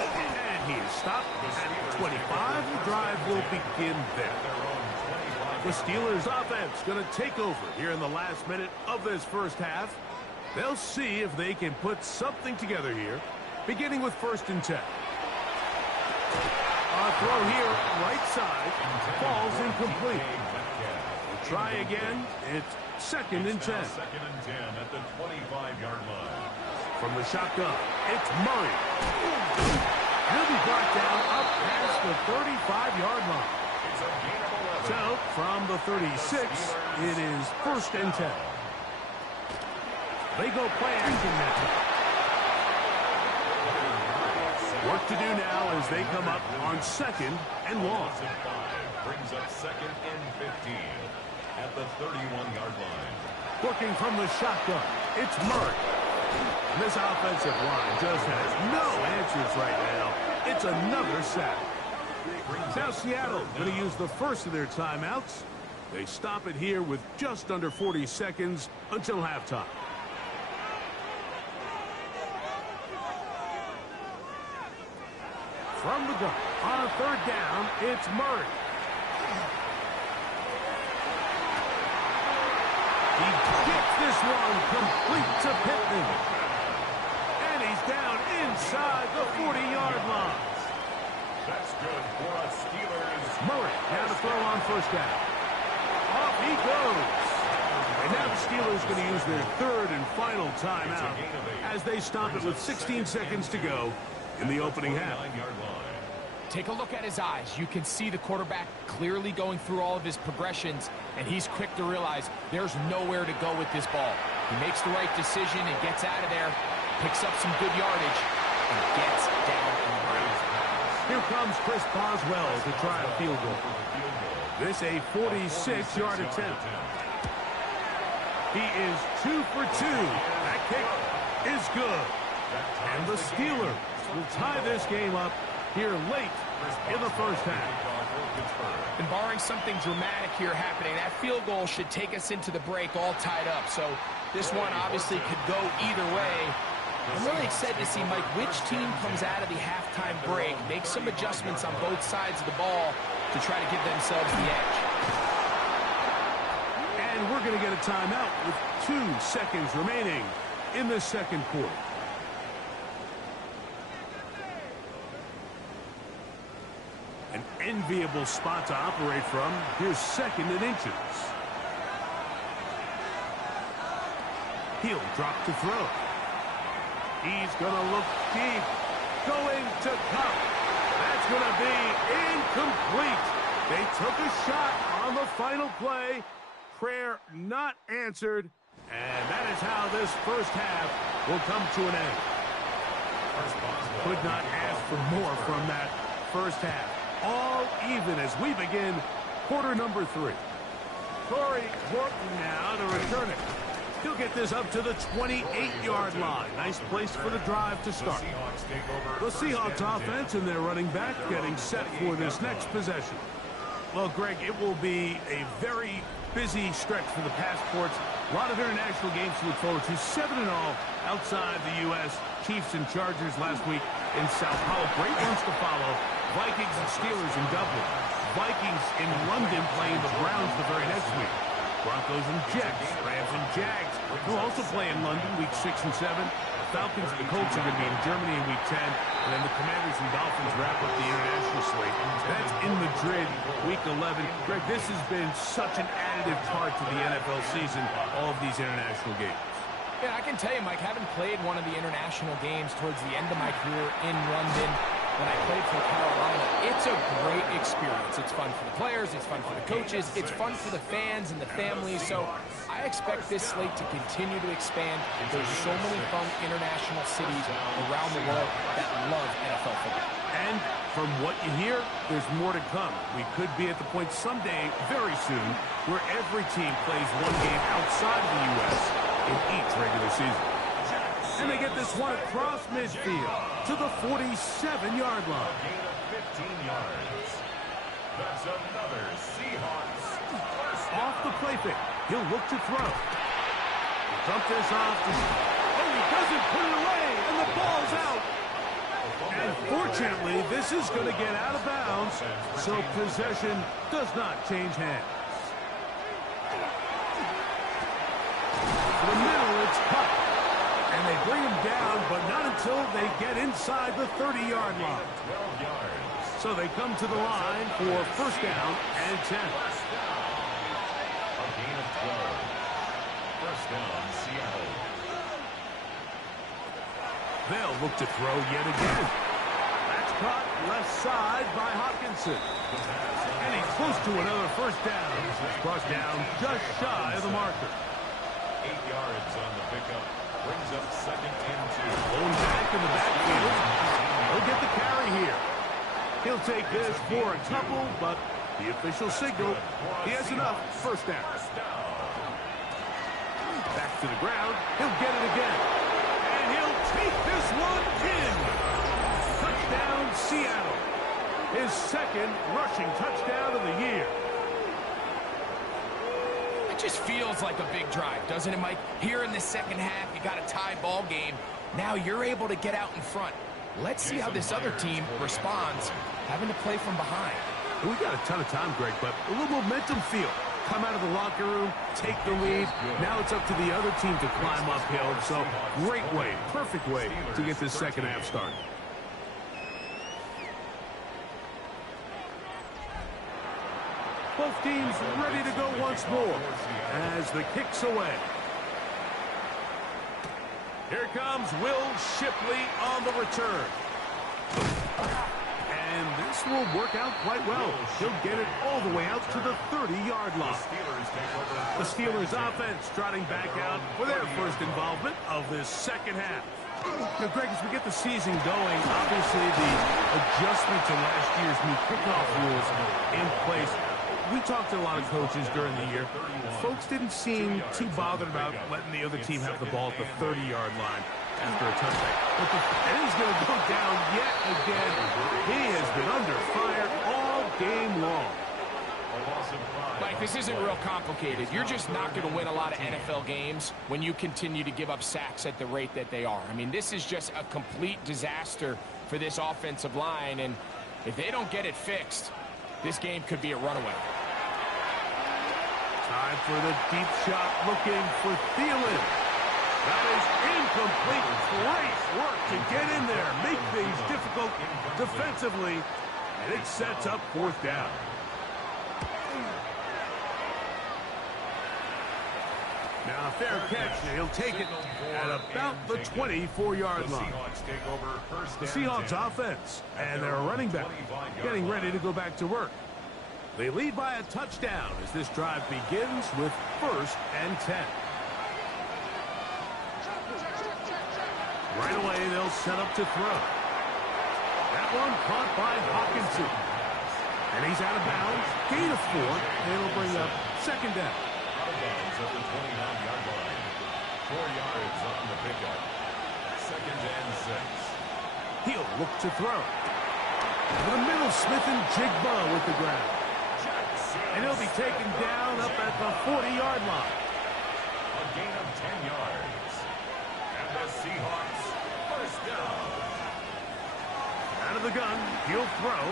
And he is stopped at 25. The drive will begin there. The Steelers offense going to take over here in the last minute of this first half. They'll see if they can put something together here, beginning with 1st and 10. A throw here, right side, falls incomplete. We'll try again. It's 2nd and 10. 2nd and 10 at the 25-yard line. From the shotgun, it's Murray. He'll be brought down up past the 35-yard line. It's a gain of 11. So, from the 36, it is 1st and 10. They go play action now. Work to do now as they come up on 2nd and long. Brings up 2nd and 15 at the 31-yard line. Working from the shotgun, it's Murray. And this offensive line just has no answers right now. It's another sack. Now Seattle going to use the first of their timeouts. They stop it here with just under 40 seconds until halftime. From the gun, on a 3rd down, it's Murray. He gets this one complete to Pittman. And he's down inside the 40-yard line. That's good for a Steelers. Murray down to throw on 1st down. Off he goes. And now the Steelers going to use their 3rd and final timeout as they stop it with 16 seconds to go in the opening half. Take a look at his eyes. You can see the quarterback clearly going through all of his progressions, and he's quick to realize there's nowhere to go with this ball. He makes the right decision and gets out of there, picks up some good yardage, and gets down in the ground. Here comes Chris Boswell to try a field goal. This a 46-yard attempt. He is 2 for 2. That kick is good. And the Steelers will tie this game up here late in the first half. And barring something dramatic here happening, that field goal should take us into the break all tied up. So this one obviously could go either way. I'm really excited to see, Mike, which team comes out of the halftime break, make some adjustments on both sides of the ball to try to give themselves the edge. And we're going to get a timeout with 2 seconds remaining in the 2nd quarter. An enviable spot to operate from. Here's 2nd and inches. He'll drop to throw. He's going to look deep. Going to Kupp. That's going to be incomplete. They took a shot on the final play. Prayer not answered. And that is how this first half will come to an end. Could not ask for more from that first half. All even as we begin quarter number 3. Corey Horton now to return it. He'll get this up to the 28-yard line. Nice place for the drive to start. The Seahawks offense and their running back getting set for this next possession. Well, Greg, it will be a very busy stretch for the passports. A lot of international games to look forward to. 7-0 outside the U.S. Chiefs and Chargers last week in Sao Paulo. Great ones to follow. Vikings and Steelers in Dublin. Vikings in London playing the Browns the very next week. Broncos and Jets. Rams and Jags. They'll also play in London week 6 and 7. Falcons and the Colts are going to be in Germany in week 10. And then the Commanders and Dolphins wrap up the international slate. That's in Madrid week 11. Greg, this has been such an additive part to the NFL season, all of these international games. Yeah, I can tell you, Mike, having played one of the international games towards the end of my career in London when I played for Carolina, it's a great experience. It's fun for the players, it's fun for the coaches, it's fun for the fans and the families. So I expect this slate to continue to expand. There's so many fun international cities around the world that love NFL football. And from what you hear, there's more to come. We could be at the point someday, very soon, where every team plays one game outside of the U.S. in each regular season. And they get this one across midfield to the 47-yard line. Gain of 15 yards. That's another Seahawks first down. Off the play fake. He'll look to throw. He'll dump this off. Oh, he doesn't put it away, and the ball's out. And fortunately, this is going to get out of bounds, so possession does not change hands. For the middle, it's Kupp. And they bring him down, but not until they get inside the 30-yard line. 12 yards. So they come to the line for first down and 10. A gain of 12. First down, Seattle. They'll look to throw yet again. That's caught left side by Hockenson. And he's close to another first down. Crossed down just shy of the marker. 8 yards on the pickup. Brings up second and 2. Going back in the backfield. He'll get the carry here. He'll take this for a couple, but the official signal, he has enough. First down. Back to the ground. He'll get it again. And he'll take this one in. Touchdown, Seattle. His second rushing touchdown of the year. It just feels like a big drive, doesn't it, Mike? Here in the second half, you got a tie ball game. Now you're able to get out in front. Let's see how this other team responds, having to play from behind. We got a ton of time, Greg, but a little momentum feel. Come out of the locker room, take the lead. Now it's up to the other team to climb uphill. So great way, perfect way to get this second half started. Both teams ready to go once more as the kick's away. Here comes Will Shipley on the return. And this will work out quite well. He'll get it all the way out to the 30-yard line. The Steelers offense trotting back out for their first involvement of this second half. Now, Greg, as we get the season going, obviously the adjustment to last year's new kickoff rules in place. We talked to a lot of coaches during the year. Folks didn't seem too bothered about letting the other team have the ball at the 30-yard line after a touchdown. And he's going to go down yet again. He has been under fire all game long. Mike, this isn't real complicated. You're just not going to win a lot of NFL games when you continue to give up sacks at the rate that they are. I mean, this is just a complete disaster for this offensive line, and if they don't get it fixed, this game could be a runaway. Time for the deep shot, looking for Thielen. That is incomplete. Great work to get in there, make things difficult defensively, and it sets up fourth down. Now a fair catch. He'll take it at about the 24-yard line. The Seahawks offense and their running back getting ready to go back to work. They lead by a touchdown as this drive begins with 1st and 10. Right away, they'll set up to throw. That one caught by Hawkinson. And he's out of bounds. Gain of 4. It'll bring up 2nd down. Out of bounds at the 29-yard line. 4 yards on the pickup. 2nd and 6. He'll look to throw. Over the middle, Smith and Jigba with the ground. And he'll be taken down up at the 40-yard line. A gain of 10 yards. And the Seahawks, 1st down. Out of the gun, he'll throw.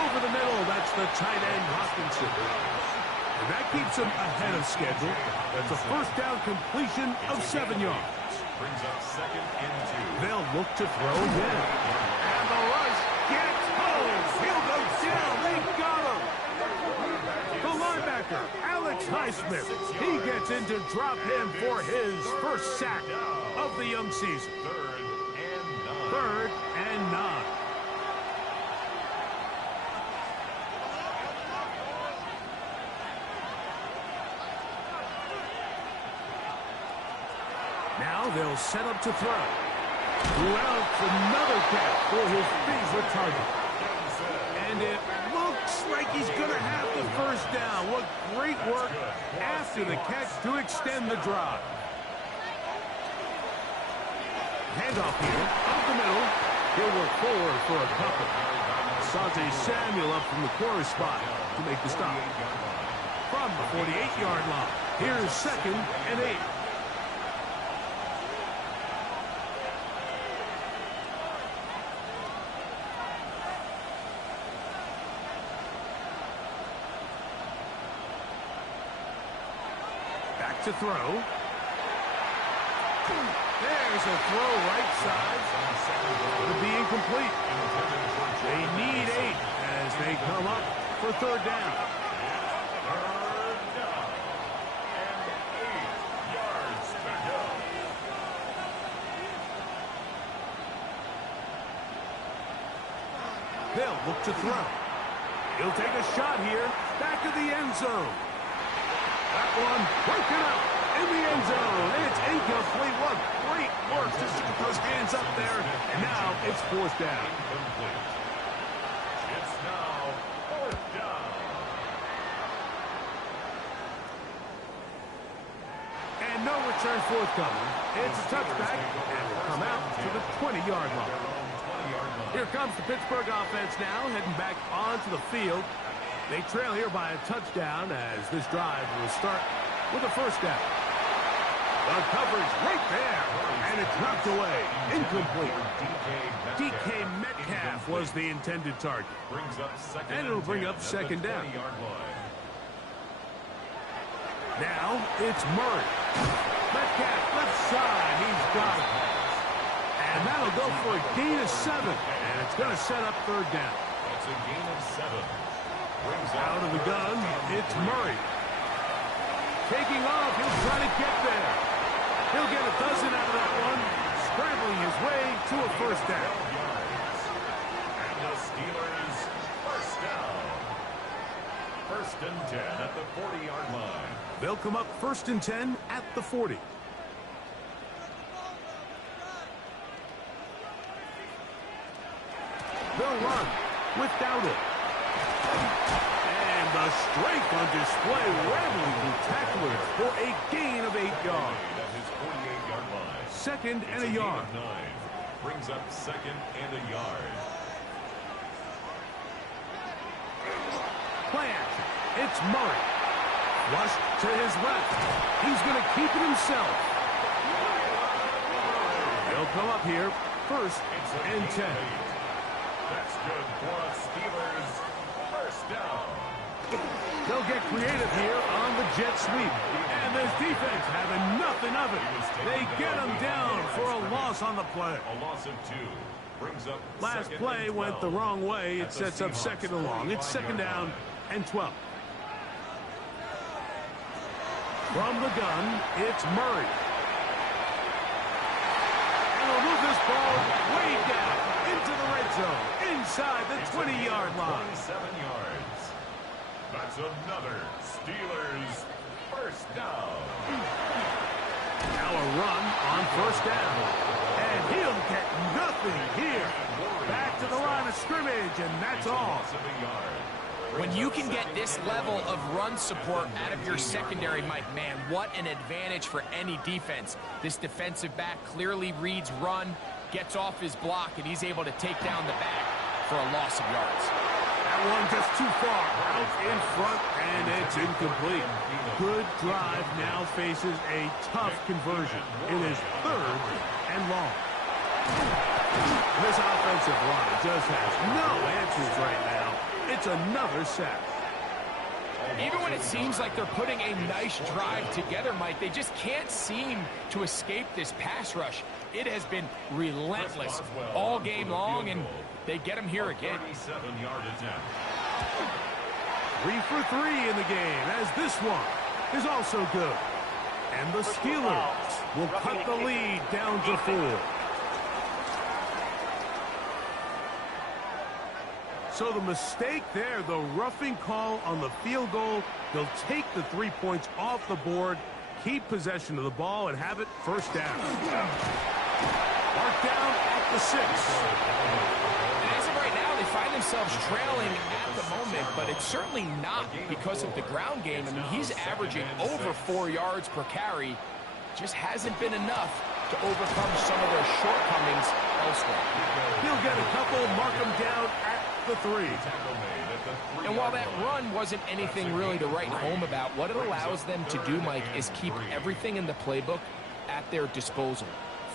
Over the middle, that's the tight end, Hawkinson. And that keeps him ahead of schedule. That's a 1st down completion of 7 yards. Brings up 2nd and 2. They'll look to throw again. And the rush gets home. He'll go down. They got him. The linebacker, Alex Highsmith, he gets in to drop him for his 1st sack of the young season. 3rd and 9. Now they'll set up to throw. Welch, another catch for his favorite target. And it looks like he's going to have the 1st down. What great work after the catch to extend the drive. Handoff here, up the middle. He'll work forward for a couple. Asante Samuel up from the corner spot to make the stop. From the 48-yard line, here's 2nd and 8. Back to throw. There's a throw right side. It'll be incomplete. They need 8 as they come up for 3rd down. 3rd down. And 8 yards to go. They'll look to throw. He'll take a shot here. Back of the end zone. That one broken up in the end zone. It's incomplete. What great work just to get those hands up there. And now it's 4th down. Incomplete. It's now 4th down. And no return forthcoming. It's a touchback and will come out to the 20-yard line. Here comes the Pittsburgh offense now, heading back onto the field. They trail here by a touchdown as this drive will start with a 1st down. The coverage right there, and it's knocked away. Incomplete. DK Metcalf was the intended target. And it'll bring up 2nd down. Now it's Murray. Metcalf left side. He's got it. And that'll go for a gain of 7. And it's going to set up 3rd down. It's a gain of 7. Out of the gun, it's Murray. Taking off, he'll try to get there. He'll get a dozen out of that one, scrambling his way to a 1st down. And the Steelers, 1st down. 1st and 10 at the 40-yard line. They'll come up 1st and 10 at the 40. They'll run with Dowdle. And the strength on display, rattling through tacklers for a gain of 8 yards. At his 48-yard line. 2nd and a Gain yard. of 9. Brings up 2nd and a yard. Play action. It's Murray. Flush to his left. He's going to keep it himself. They'll come up here 1st and 10. That's good for a Steelers 1st down. They'll get creative here on the jet sweep. And this defense having nothing of it. They get him down for a loss on the play. A loss of 2. Brings up Last 2nd play and went 12. the wrong way. It At the sets up Seahawks 2nd and long. It's 2nd 35-yard down line. and 12. From the gun, it's Murray. And he'll move this ball way down into the red zone, inside the 20-yard line. 27 yards. That's another Steelers first down. Now a run on first down. And he'll get nothing here. Back to the line of scrimmage, and that's all. When you can get this level of run support out of your secondary, Mike, man, what an advantage for any defense. This defensive back clearly reads run, gets off his block, and he's able to take down the back for a loss of yards. That one just too far. Out in front, and it's incomplete. Good drive now faces a tough conversion. It is 3rd and long. This offensive line just has no answers right now. It's another sack. Even when it seems like they're putting a nice drive together, Mike, they just can't seem to escape this pass rush. It has been relentless all game long, and they get him here again. 37-yard attempt. 3 for 3 in the game, as this one is also good. And the Steelers will cut the lead down to 4. So the mistake there, the roughing call on the field goal, they'll take the 3 points off the board, keep possession of the ball, and have it first down. Mark down at the 6. And as of right now, they find themselves trailing at the moment, but it's certainly not because of the ground game. I mean, he's averaging over 4 yards per carry. Just hasn't been enough to overcome some of their shortcomings elsewhere. He'll get a couple, mark him down at the 3. And while that run wasn't anything really to write home about, what it allows them to do, Mike, is keep everything in the playbook at their disposal.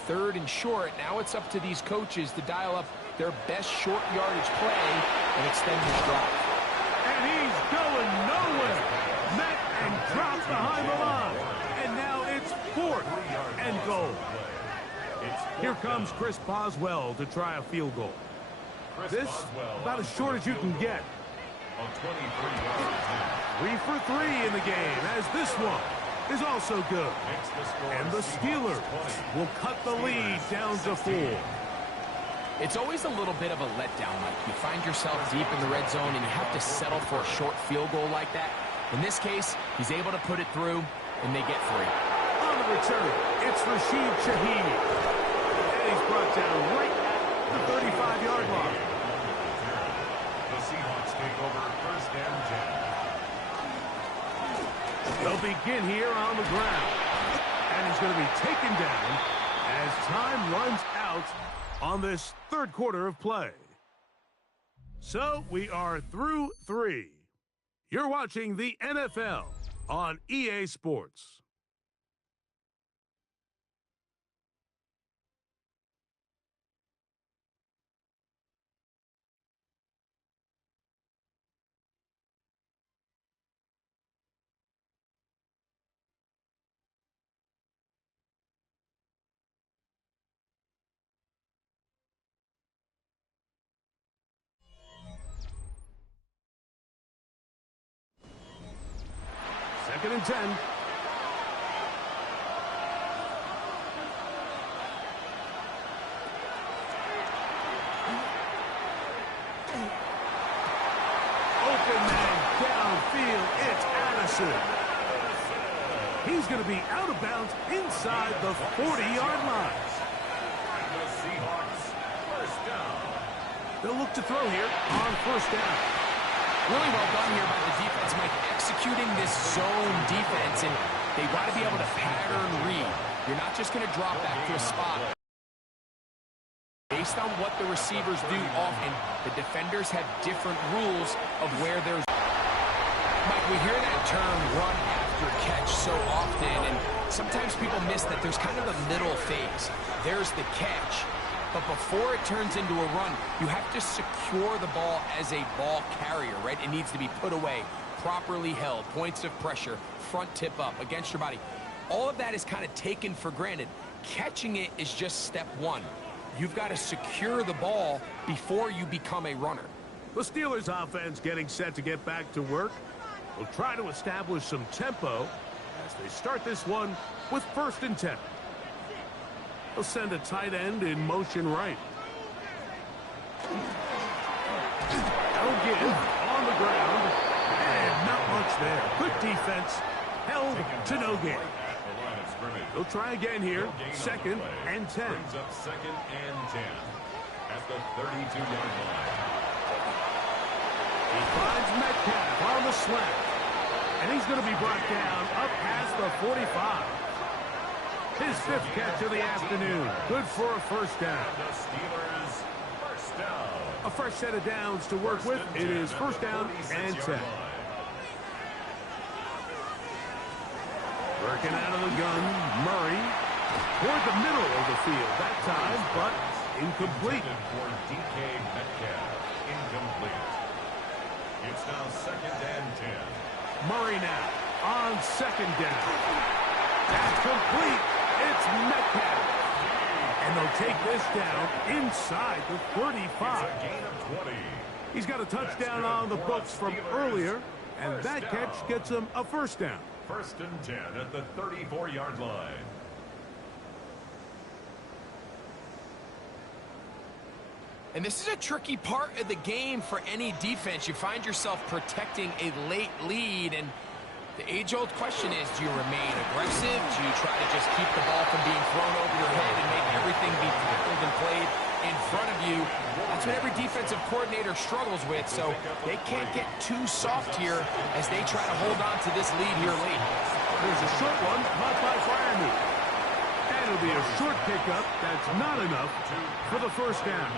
3rd and short, now it's up to these coaches to dial up their best short yardage play and extend this drive. And he's going nowhere. Met and dropped behind the line. And now it's 4th and goal. Here comes Chris Boswell to try a field goal. This about as short as you can get. 3 for 3 in the game, as this one is also good. And the Steelers will cut the lead down to 4. It's always a little bit of a letdown, Mike. You find yourself deep in the red zone and you have to settle for a short field goal like that. In this case, he's able to put it through, and they get 3. On the return, it's Rashid Shaheed. And he's brought down right at the 35-yard line. The Seahawks take over first and 10. They'll begin here on the ground. And he's going to be taken down as time runs out on this 3rd quarter of play. So we are through 3. You're watching the NFL on EA Sports. Second and 10. Open man downfield. It's Addison. He's going to be out of bounds inside the 40-yard line. And the Seahawks first down. They'll look to throw here on first down. Really well done here by the defense, Mike, executing this zone defense, and they got to be able to pattern read. You're not just going to drop back to a spot. Based on what the receivers do often, the defenders have different rules of where there's... Mike, we hear that term run after catch so often, and sometimes people miss that there's kind of a middle phase. There's the catch. But before it turns into a run, you have to secure the ball as a ball carrier, right? It needs to be put away, properly held, points of pressure, front tip up against your body. All of that is kind of taken for granted. Catching it is just step 1. You've got to secure the ball before you become a runner. The Steelers offense getting set to get back to work. Will try to establish some tempo as they start this one with 1st and 10. They'll send a tight end in motion right. They'll give on the ground. And not much there. Good defense. Held to no gain. They'll try again here. 2nd and 10. Brings up 2nd and 10 at the 32-yard line. He finds Metcalf on the slant. And he's going to be brought down up past the 45. His 5th catch of the afternoon. Good for a 1st down. The Steelers, 1st down. A fresh set of downs to work with. It is 1st down and 10. Working out of the gun, Murray toward the middle of the field that time, but incomplete. For DK Metcalf, incomplete. It's now 2nd and 10. Murray now on 2nd down. That's complete. It's Metcalf. And they'll take this down inside the 35. It's a gain of 20. He's got a touchdown on the books from earlier, and that catch gets him a 1st down. 1st and 10 at the 34-yard line. And this is a tricky part of the game for any defense. You find yourself protecting a late lead, and the age-old question is, do you remain aggressive? Do you try to just keep the ball from being thrown over your head and make everything be tackled and played in front of you? That's what every defensive coordinator struggles with, so they can't get too soft here as they try to hold on to this lead here late. There's a short one, caught by Freiermuth. And it'll be a short pickup. That's not enough for the 1st down.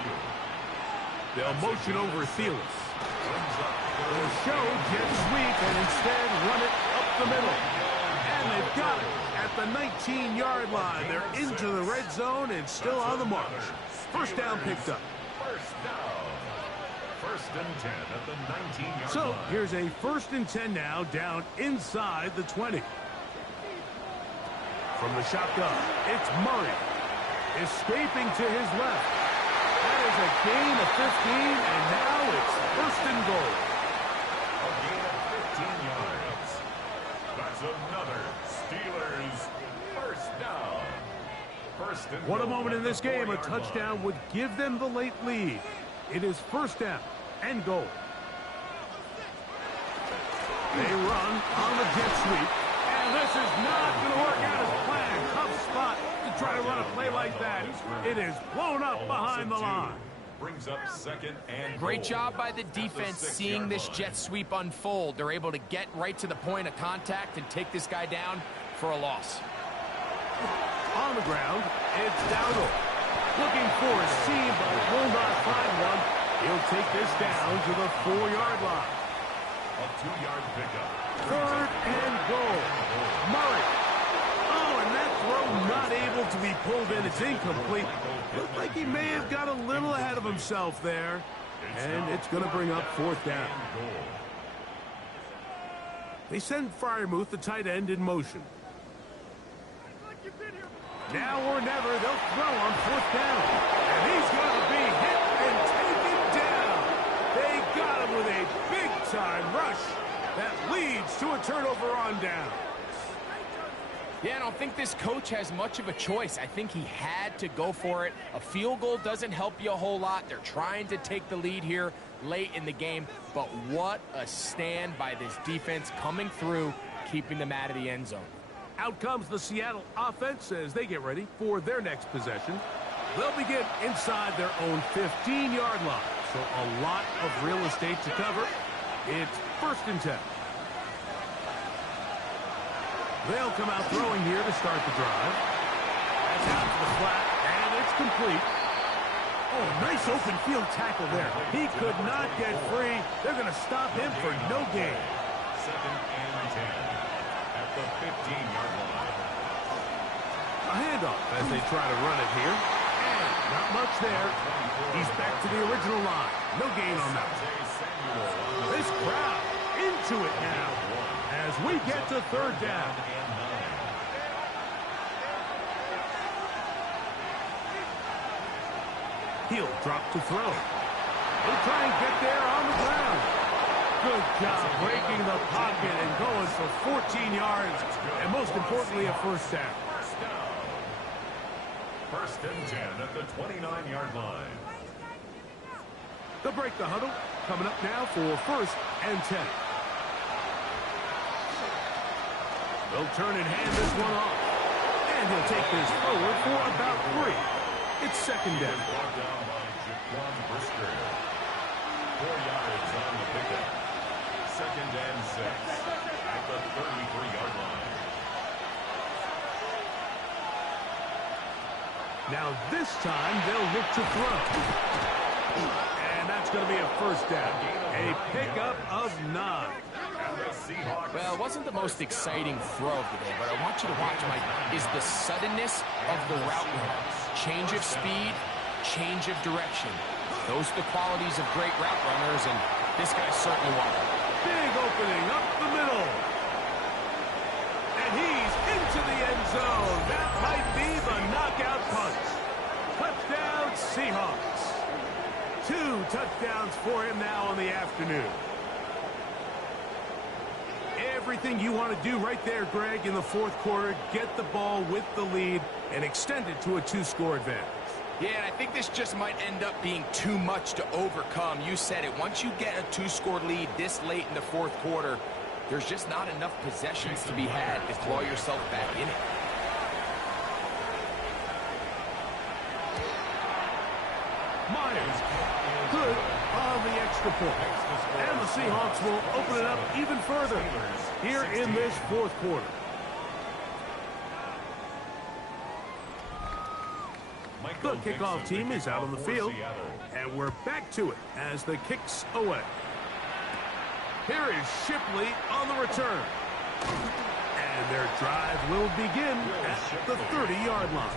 They'll motion over Thielen. They'll show jet sweep and instead run it up the middle. And they've got it at the 19-yard line. They're into the red zone and still on the march. 1st down picked up. 1st down. 1st and 10 at the 19-yard line. So here's a 1st and 10 now, down inside the 20. From the shotgun, it's Murray. Escaping to his left. That is a gain of 15, and now it's 1st and goal. A gain of 15 yards. That's another Steelers 1st down. 1st and What a goal moment in at this the game. A 4-yard touchdown line. would give them the late lead. It is 1st down and goal. They run on the jet sweep. And this is not going to work out as planned. Tough spot to try to run a play like that. It is blown up behind the line. Brings up 2nd and Great goal job by the at the defense 6-yard seeing this line. jet sweep unfold. They're able to get right to the point of contact and take this guy down for a loss. On the ground, it's Dowdle. Looking for a seam, but will not find one. He'll take this down to the 4-yard line. A 2-yard pickup. 3rd and goal. Murray. Oh, and that throw not able to be pulled in. It's incomplete. Looked like he may have got a little ahead of himself there. And it's going to bring up 4th down. They send Freiermuth, the tight end, in motion. Now or never, they'll throw on 4th down. And he's going to be hit and taken down. They got him with a big-time rush that leads to a turnover on down. Yeah, I don't think this coach has much of a choice. I think he had to go for it. A field goal doesn't help you a whole lot. They're trying to take the lead here late in the game. But what a stand by this defense coming through, keeping them out of the end zone. Out comes the Seattle offense as they get ready for their next possession. They'll begin inside their own 15-yard line. So a lot of real estate to cover. It's 1st and 10. They'll come out throwing here to start the drive. That's out to the flat, and it's complete. Oh, nice open field tackle there. He could not get free. They're going to stop him for no gain. 2nd and 10 at the 15-yard line. A handoff as they try to run it here. And not much there. He's back to the original line. No gain on that. This crowd into it now as we get to 3rd down. He'll drop to throw. He'll try and get there on the ground. Good job breaking the pocket and going for 14 yards, and most importantly, a first down. First and 10 at the 29-yard line. They'll break the huddle. Coming up now for first and 10. They'll turn and hand this one off. And he'll take this forward for about 3. It's second down. Brought down by Jaquan Brisker. 4 yards on the pickup. Second and 6 at the 33-yard line. Now this time they'll look to throw. And that's going to be a first down. A pickup of 9. Well, it wasn't the most exciting throw of the day, but I want you to watch, Mike, is the suddenness of the route run. Change of speed, change of direction. Those are the qualities of great route runners, and this guy's certainly one of them. Big opening up the middle. And he's into the end zone. That might be the knockout punch. Touchdown, Seahawks. 2 touchdowns for him now on the afternoon. Everything you want to do right there, Greg, in the fourth quarter, get the ball with the lead and extend it to a 2-score advantage. Yeah, and I think this just might end up being too much to overcome. You said it. Once you get a 2-score lead this late in the fourth quarter, there's just not enough possessions to be had to claw yourself back in it. Myers, good on the extra point. And the Seahawks will open it up even further here in this fourth quarter. The kickoff team is out on the field, and we're back to it as the kicks away. Here is Shipley on the return. And their drive will begin at the 30-yard line.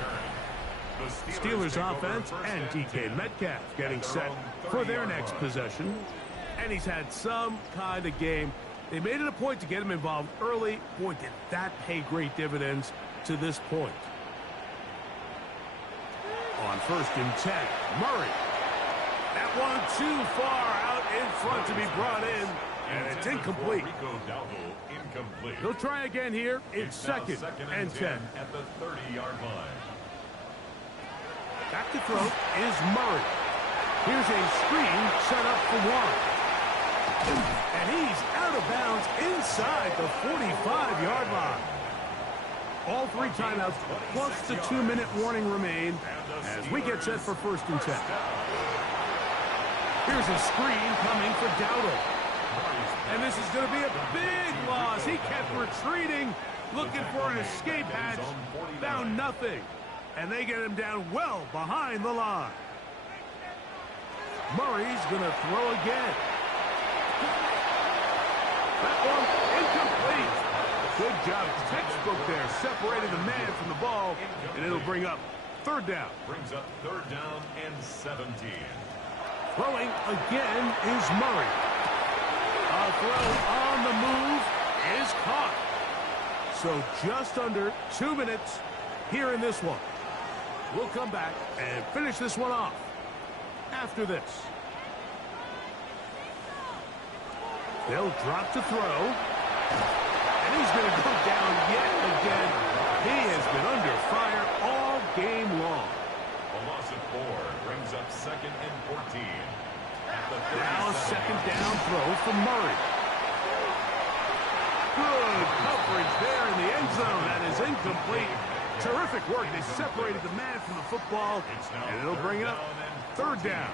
Steelers offense and DK Metcalf getting set for their next possession. And he's had some kind of game. They made it a point to get him involved early. Boy, did that pay great dividends to this point. On first and 10, Murray. That one too far out in front to be brought in, and it's incomplete. They'll try again here. It's second and 10. At the 30-yard line. Back to throw is Murray. Here's a screen set up for one. And he's out of bounds inside the 45-yard line. All 3 timeouts plus the 2-minute warning remain as we get set for first and 10. Here's a screen coming for Dowdle. And this is going to be a big loss. He kept retreating, looking for an escape hatch. Found nothing. And they get him down well behind the line. Murray's going to throw again. That one incomplete. Good job. Textbook there. Separating the man from the ball. And it'll bring up third down. Brings up third down and 17. Throwing again is Murray. A throw on the move is caught. So just under 2 minutes here in this one. We'll come back and finish this one off after this. They'll drop to throw. And he's going to go down yet again. He has been under fire all game long. A loss of 4 brings up second and 14. Now a second down throw from Murray. Good coverage there in the end zone. That is incomplete. Terrific work. They separated the man from the football, and it'll bring up third down.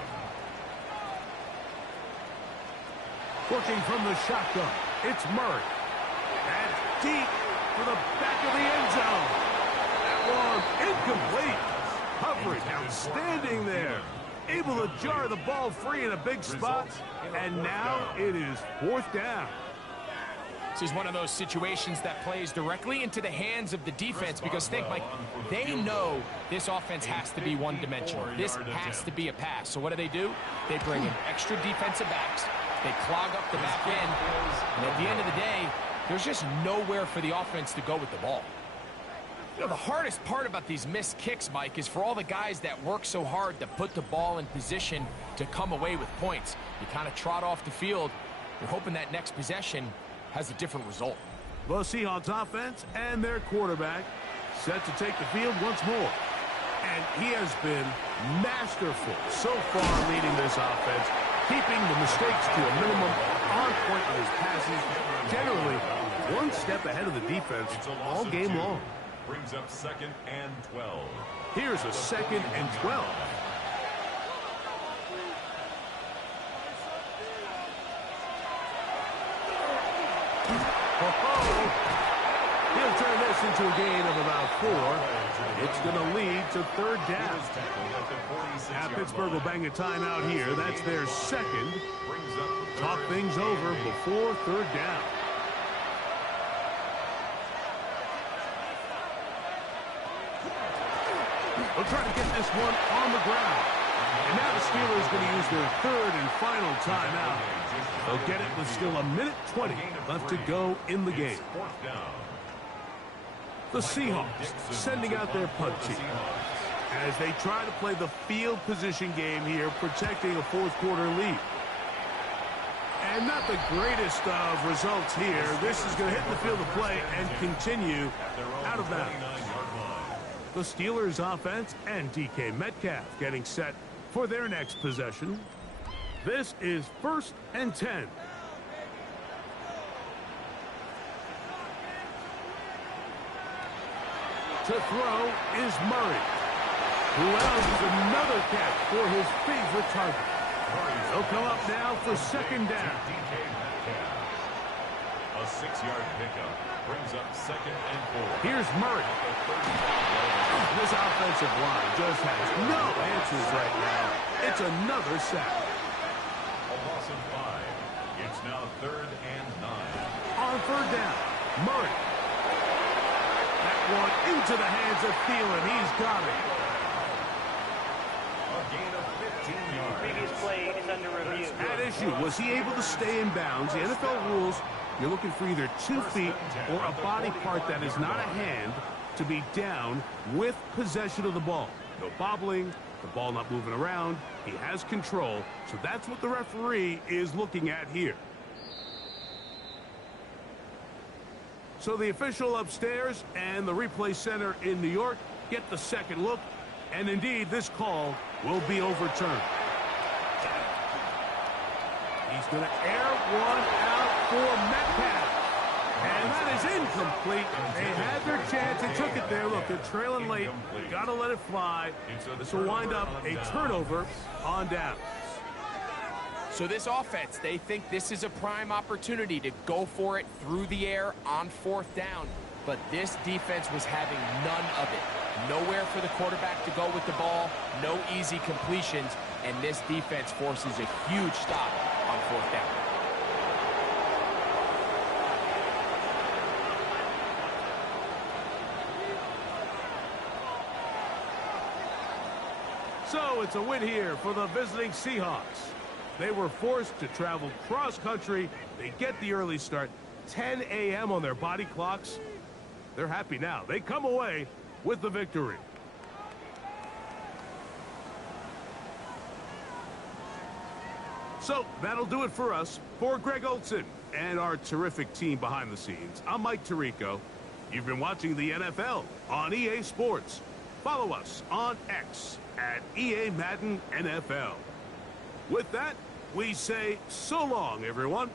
Working from the shotgun, it's Murray. That's deep for the back of the end zone. That one incomplete. Coverage outstanding there. Able to jar the ball free in a big spot, and now it is fourth down. This is one of those situations that plays directly into the hands of the defense because think, Mike, they know this offense has to be one-dimensional. This has to be a pass. So what do? They bring in extra defensive backs. They clog up the back end. And at the end of the day, there's just nowhere for the offense to go with the ball. You know, the hardest part about these missed kicks, Mike, is for all the guys that work so hard to put the ball in position to come away with points. You kind of trot off the field, You're hoping that next possession has a different result. The Seahawks offense and their quarterback set to take the field once more. And he has been masterful so far leading this offense, keeping the mistakes to a minimum, on point with his passes, generally one step ahead of the defense all game long. Brings up 2nd and 12. Here's a 2nd and 12. He'll turn this into a gain of about 4. It's going to lead to 3rd down. Now Pittsburgh will bang a timeout here. That's their 2nd. Talk things over before 3rd down. They'll try to get this one on the ground. And now the Steelers going to use their 3rd and final timeout. They'll get it with still a minute 20 left to go in the game. The Seahawks sending out their punt team as they try to play the field position game here, protecting a 4th quarter lead. And not the greatest of results here. This is going to hit the field of play and continue out of bounds. The Steelers offense and DK Metcalf getting set for their next possession. This is 1st and 10. To throw is Murray, who allows another catch for his favorite target. They'll come up now for 2nd down. A 6-yard pickup brings up 2nd and 4. Here's Murray. This offensive line just has no answers right now. It's another sack. A loss of 5. It's now 3rd and 9. On 3rd down, Murray. That one into the hands of Thielen. He's got it. A gain of 15 yards. Previous play is under review. At issue, was he able to stay in bounds? The NFL rules, you're looking for either 2 feet or a body part that is not a hand to be down with possession of the ball. No bobbling, the ball not moving around. He has control, so that's what the referee is looking at here. So the official upstairs and the replay center in New York get the second look, and indeed this call will be overturned. He's going to air one out for Metcalf. And that is incomplete. They had their chance. They took it there. Look, they're trailing late. Got to let it fly. This will wind up a turnover on downs. So this offense, they think this is a prime opportunity to go for it through the air on 4th down. But this defense was having none of it. Nowhere for the quarterback to go with the ball. No easy completions. And this defense forces a huge stop on 4th down. So it's a win here for the visiting Seahawks. They were forced to travel cross-country. They get the early start, 10 a.m. on their body clocks. They're happy now. They come away with the victory. So that'll do it for us. For Greg Olson and our terrific team behind the scenes, I'm Mike Tirico. You've been watching the NFL on EA Sports. Follow us on X at EA Madden NFL. With that, we say so long, everyone.